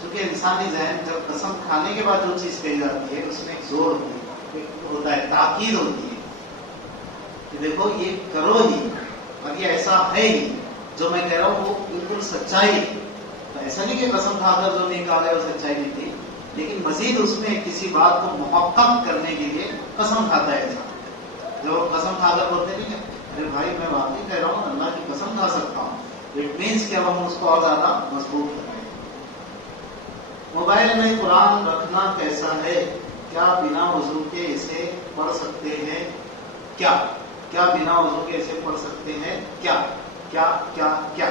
क्योंकि इंसानी जहन जब कसम खाने के बाद जो चीज कही जाती है उसमें एक जोर होती है, एक होता है, ताकीद होती है कि देखो ये करो ही, और ये ऐसा है ही, जो मैं कह रहा हूँ वो बिल्कुल सच्चाई। तो ऐसा नहीं कि कसम खाकर जो नहीं कहा गया वो सच्चाई नहीं थी, लेकिन मजीद उसमें किसी बात को मुहक्कक करने के लिए कसम खाता है। ऐसा जो कसम खाकर बोलते नहीं है, अरे भाई मैं वाकई कह रहा हूँ, अल्लाह की कसम खा सकता हूँ, इट मीन्स कि अब हम उसको और ज्यादा मजबूत कर रहे हैं। मोबाइल में कुरान रखना कैसा है? क्या बिना वजू के इसे पढ़ सकते हैं? क्या क्या बिना वजू के इसे पढ़ सकते हैं? क्या क्या क्या क्या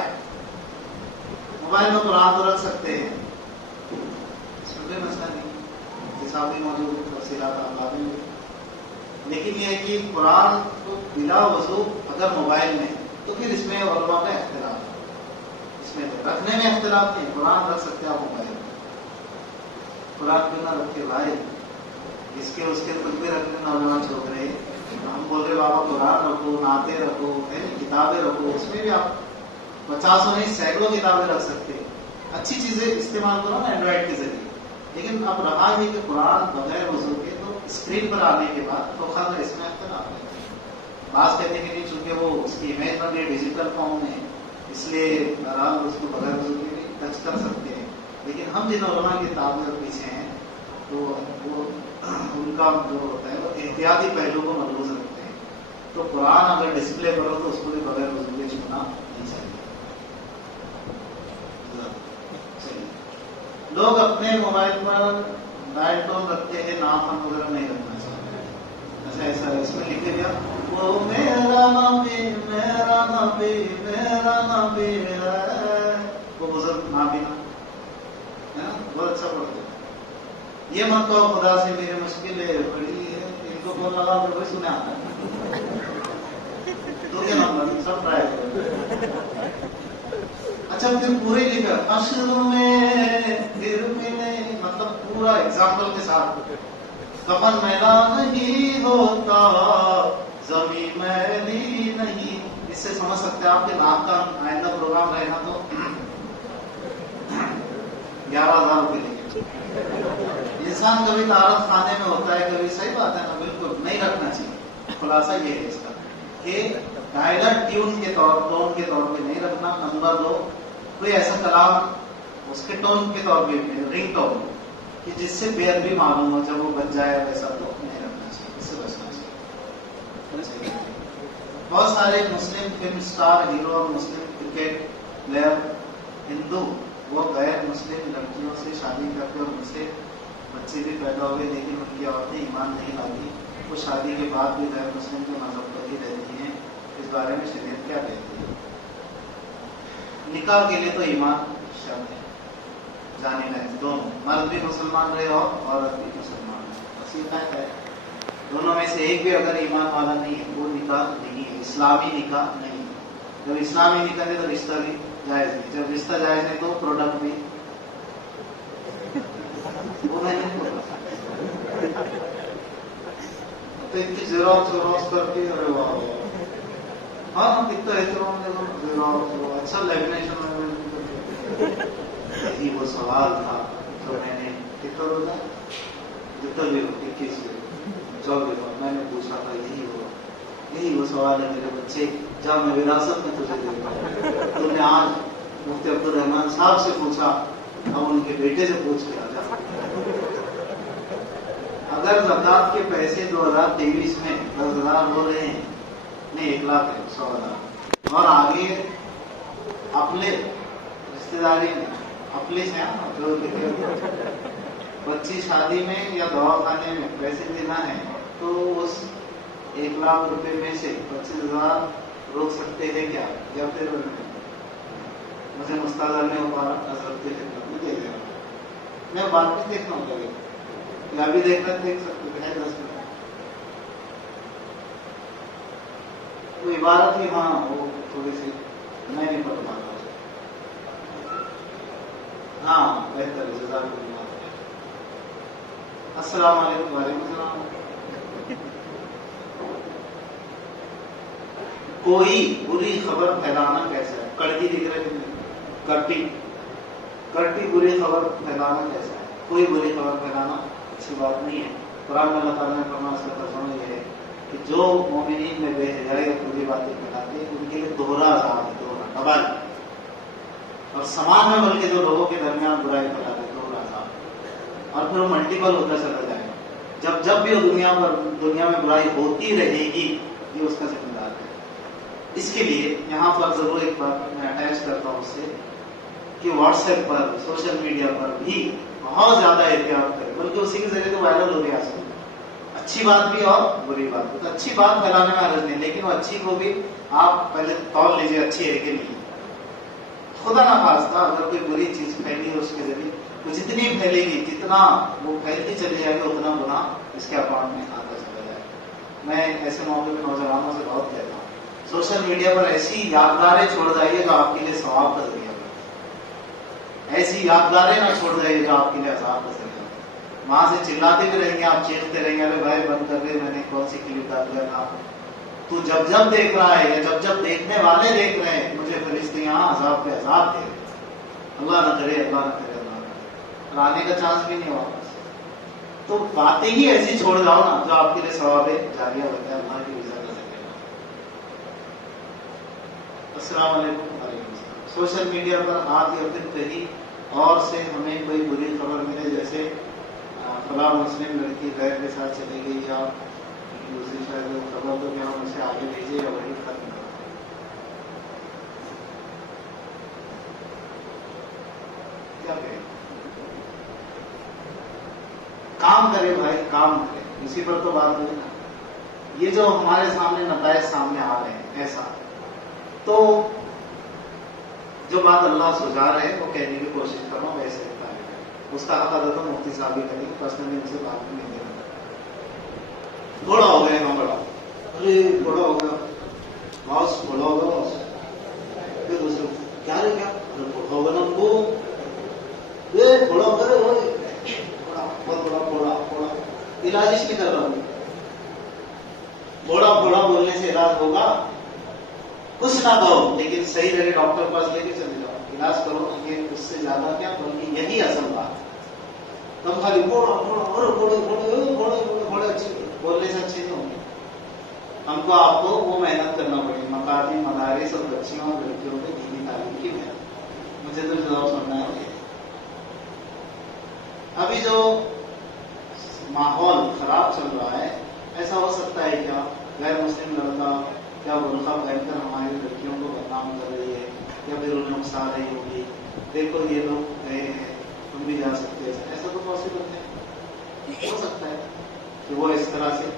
मोबाइल में कुरान तो रख सकते हैं, इसमें कोई मसला नहीं, हिसाब भी मौजूद है, तफसीलात आप में। लेकिन यह है कि कुरान को बिना वजू अगर मोबाइल में, तो फिर इसमें उलमा का इख्तिलाफ है, इसमें रखने में इख्तिलाफ नहीं, कुरान रख सकते हैं आप मोबाइल में। कुरान क्यों ना रखे भाई, इसके उसके कुछ भी रखने ना छोड़ रहे, हम बोल रहे बाबा कुरान रखो, नाते रखो, किताबें रखो, उसमें भी आप 50 नहीं सैकड़ों किताबें रख सकते हैं। अच्छी चीजें इस्तेमाल करो ना एंड्रॉइड के जरिए। लेकिन अब रहा है कि कुरान बगैर वजू के तो स्क्रीन पर आने के बाद तो खैर इसमें इख्तिलाफ है। बात कहते हैं कि नहीं, चूंकि वो उसकी इमेज बन गई डिजिटल फॉर्म में, इसलिए बहरहाल उसको बगैर वजू के भी टच कर सकते हैं। लेकिन हम जिन उलमा की ताबीर पीछे हैं तो वो उनका जो होता है वो एहतियाती पहलू को मलबूज रखते हैं। तो कुरान अगर डिस्प्ले करो तो उसको भी बगैर वजू के छूना नहीं चाहिए। लोग अपने मोबाइल पर डायल टोन रखते हैं, नाम वगैरह नहीं रखना चाहिए। अच्छा ऐसा इसमें लिखे गया वो मेरा नबी है, वो बुजुर्ग नाबीना है ना, बहुत अच्छा पढ़ते हैं। ये मत कहो खुदा से मेरी मुश्किलें बड़ी है, इनको फोन लगा तो कोई सुने आता है, दो के नंबर सब ट्राई करो। अच्छा फिर पूरे लिखा अशर में फिर मिले, मतलब पूरा एग्जाम्पल के साथ, कफन मैला नहीं होता जमीन मैली नहीं। इससे समझ सकते हैं आपके नाक का आइंदा प्रोग्राम रहेगा तो 11,000 रुपये लेंगे। इंसान कभी तारत खाने में होता है, कभी सही बात है ना, बिल्कुल नहीं रखना चाहिए। खुलासा ये है इसका कि डायलर ट्यून के तौर टोन के तौर पे नहीं रखना। नंबर 2, कोई ऐसा कलाम उसके टोन के तौर पे रिंग टोन कि जिससे बेअदबी मालूम हो, जब वो बच जाए वैसा तो नहीं रखना चाहिए, इससे बचना चाहिए। बहुत सारे मुस्लिम फिल्म स्टार हीरो और मुस्लिम क्रिकेट प्लेयर हिंदू वो गैर मुस्लिम लड़कियों से शादी करते और उनसे बच्चे भी पैदा हुए, लेकिन उनकी औरतें ईमान नहीं लाती, वो शादी के बाद भी गैर मुस्लिम के मजहब पर ही रहती हैं। इस बारे में शरीयत क्या कहती है? निकाह के लिए तो ईमान शर्त है, जाने में दोनों, मर्द भी मुसलमान रहे और औरत भी मुसलमान रहे, बस ये तय है। दोनों में से एक भी अगर ईमान वाला नहीं है वो निकाह नहीं है, इस्लामी निकाह नहीं है। जब इस्लामी निकाह है तो रिश्ता भी जायज नहीं, जब रिश्ता जायज है तो प्रोडक्ट भी वो मैंने बोला तो इतनी जेरोक्स करके, अरे वाह हाँ कितना एहतराम देखो, अच्छा लेमिनेशन में। यही वो सवाल था तो मैंने कितना बोला, जितना भी 21 24 मैंने पूछा था, यही वो सवाल है मेरे बच्चे, जब मैं विरासत में तुझे देता। तुमने आज मुफ्ती अब्दुल रहमान साहब से पूछा, अब उनके बेटे से पूछ के आ जा। अगर ज़कात के पैसे 2023 में 10,000 हो रहे हैं, नहीं 1 लाख है 100,000, और आगे अपने रिश्तेदारी में अपने से जो बच्ची शादी में या दवाखाने में पैसे देना है, तो उस 1 लाख रुपए में से 25,000 रोक सकते हैं क्या, या फिर मुझे मुस्तादर नहीं हो पा रहा दे देना। मैं बात भी देखना होगा, या भी देखना देख सकते हैं 10 मिनट। वो इबारत ही हाँ वो थोड़ी सी मैं नहीं पढ़ पाता। हाँ बेहतर है, जज़ाकुमुल्लाह। अस्सलाम वालेकुम। वालेकुम सलाम। कोई बुरी खबर फैलाना कैसा है? कड़की दिख रही है, कड़की बुरी खबर फैलाना कैसा है? कोई बुरी खबर फैलाना अच्छी बात नहीं है। कुरान में अल्लाह ताला ने फरमाया, इसका तर्जुमा ये है कि जो मोमिनीन में बेहयाई और बुरी बातें फैलाते हैं उनके लिए दोहरा अज़ाब है, दोहरा डबल, और समाज में बल्कि जो लोगों के दरमियान बुराई फैलाते हैं दोहरा अज़ाब, और फिर वो मल्टीपल होता चला जाएगा। जब भी वो दुनिया में बुराई होती रहेगी, ये उसका जिम्मेदार है। इसके लिए यहाँ पर जरूर एक बात मैं अटैच करता हूँ उससे कि व्हाट्सएप पर, सोशल मीडिया पर भी बहुत ज्यादा एहतियात करें, बल्कि उसी के जरिए तो वायरल हो गया आजकल, अच्छी बात भी और बुरी बात भी। तो अच्छी बात फैलाने में हर्ज नहीं, लेकिन वो अच्छी को भी आप पहले तौल लीजिए अच्छी है कि नहीं। खुदा ना खास्ता अगर कोई बुरी चीज फैली है उसके जरिए, तो जितनी फैलेगी, जितना वो फैलती चली जाएगी, उतना गुना इसके अकाउंट में आता चला जाएगा। मैं ऐसे मौके पर नौजवानों से बहुत कहता हूँ, सोशल मीडिया पर ऐसी यादगारें छोड़ जाइए जो आपके लिए सवाब का जरिया बने, ऐसी यादगारें ना छोड़ जाइए जो आपके लिए अज़ाब का जरिया बने। वहां से चिल्लाते भी रहेंगे, आप चीखते रहेंगे, अरे भाई बंद कर दे, मैंने कौन सी क्लिप डाल दिया था। तू जब जब देख रहा है या जब जब देखने वाले देख रहे हैं, मुझे फरिश्ते यहाँ अज़ाब पे अज़ाब दे, अल्लाह न करे, अल्लाह न करे, अल्लाह न करे, आने का चांस भी नहीं वापस। तो बातें ही ऐसी छोड़ जाओ ना जो आपके लिए सवाब जारिया होता है, अल्लाह की रज़ा का जरिया। अस्सलाम वालेकुम। सोशल मीडिया पर आज या फिर कहीं और से हमें कोई बुरी खबर मिले, जैसे फला मुस्लिम लड़की गैर के साथ चली गई या दूसरी शायद खबर, तो क्या हम उसे आगे भेजिए या वही खत्म कर दें? क्या करें? काम करे भाई, काम करे, इसी पर तो बात हुई ना। یہ جو ہمارے سامنے نتائج سامنے آ رہے ہیں ایسا، تو جو بات اللہ سجا رہے ہیں وہ کہنے کی کوشش کر رہا ہوں، ویسے اس کا حق ادا تو مفتی صاحب بھی کریں، پرسنلی ان سے بات بھی نہیں دینا۔ بوڑھا ہو گیا نا، بڑا ارے بوڑھا ہو گیا باس، بوڑھا ہو گیا باس، پھر دوسرے کیا رہے کیا ارے بوڑھا ہو گیا نا وہ، یہ بوڑھا ہو گیا بوڑھا، بہت بڑا بوڑھا بوڑھا، علاج اس میں کر رہا ہوں۔ بوڑھا بوڑھا بولنے سے علاج ہوگا؟ کچھ نہ کرو لیکن صحیح جگہ ڈاکٹر پاس لے کے چلے جاؤ، علاج کرو، یہ اس سے زیادہ کیا، بلکہ یہی اصل بات۔ تم خالی بوڑھا بوڑھا اور بوڑھے بوڑھے بوڑھے بوڑھے اچھے بولنے سے اچھے نہیں ہوں گے۔ ہم کو آپ کو وہ محنت کرنا پڑے گی، مقامی مدارس اور بچیوں اور لڑکیوں کے دینی تعلیم کی محنت۔ مجھے تو جواب سننا ہے۔ ابھی جو ماحول خراب چل رہا ہے، ایسا ہو سکتا ہے کیا غیر مسلم لڑکا کیا برقع پہن کر ہماری لڑکیوں کو بدنام کر رہی ہے، یا پھر انہیں اکسا رہی ہوگی، دیکھو یہ لوگ گئے ہیں تم بھی جا سکتے ہیں، ایسا تو پاسبل ہے، ہو سکتا ہے کہ وہ اس طرح سے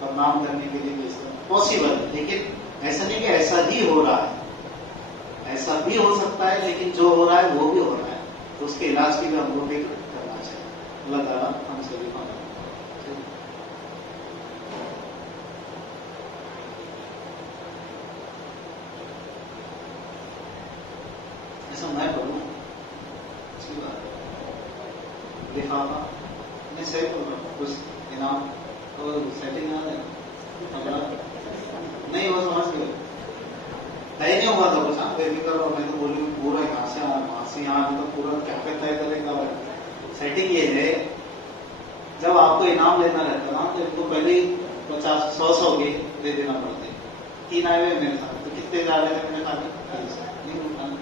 بدنام کرنے کے لیے پاسبل ہے، لیکن ایسا نہیں کہ ایسا ہی ہو رہا ہے، ایسا بھی ہو سکتا ہے، لیکن جو ہو رہا ہے وہ بھی ہو رہا ہے، تو اس کے علاج کی بھی ہم کو فکر کرنا چاہیے۔ اللہ تعالیٰ ہم سبھی کو ایسا میں پڑھوں اچھی بات ہے، لفافہ میں صحیح بول رہا ہوں، کچھ انعام تو سیٹنگ آ رہا ہے نہیں، وہ سمجھ گئے طے نہیں ہوا تھا کچھ، ہاں بے فکر رہو، میں تو بولی پورا یہاں سے وہاں سے یہاں تو پورا کیا طے کرے گا۔ سیٹنگ یہ ہے جب آپ کو انعام لینا رہتا نا تو ان کو پہلے 50-100 کے دے دینا پڑتے، 3 آئے ہوئے میرے ساتھ، تو کتنے جا رہے تھے میں نے کہا نہیں،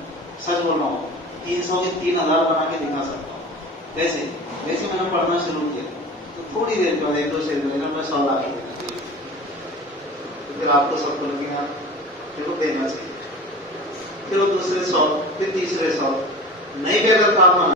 سچ بول رہا ہوں 300 کے 3000 بنا کے دکھا سکتا ہوں۔ ویسے میں نے پڑھنا شروع کیا تو تھوڑی دیر کے بعد 1-2 شعر میں 100 لا کے دینا چاہیے، تو پھر آپ کو سب کو لگے گا پھر وہ دینا چاہیے، پھر وہ دوسرے 100، پھر تیسرے 100، نہیں بھی اگر کام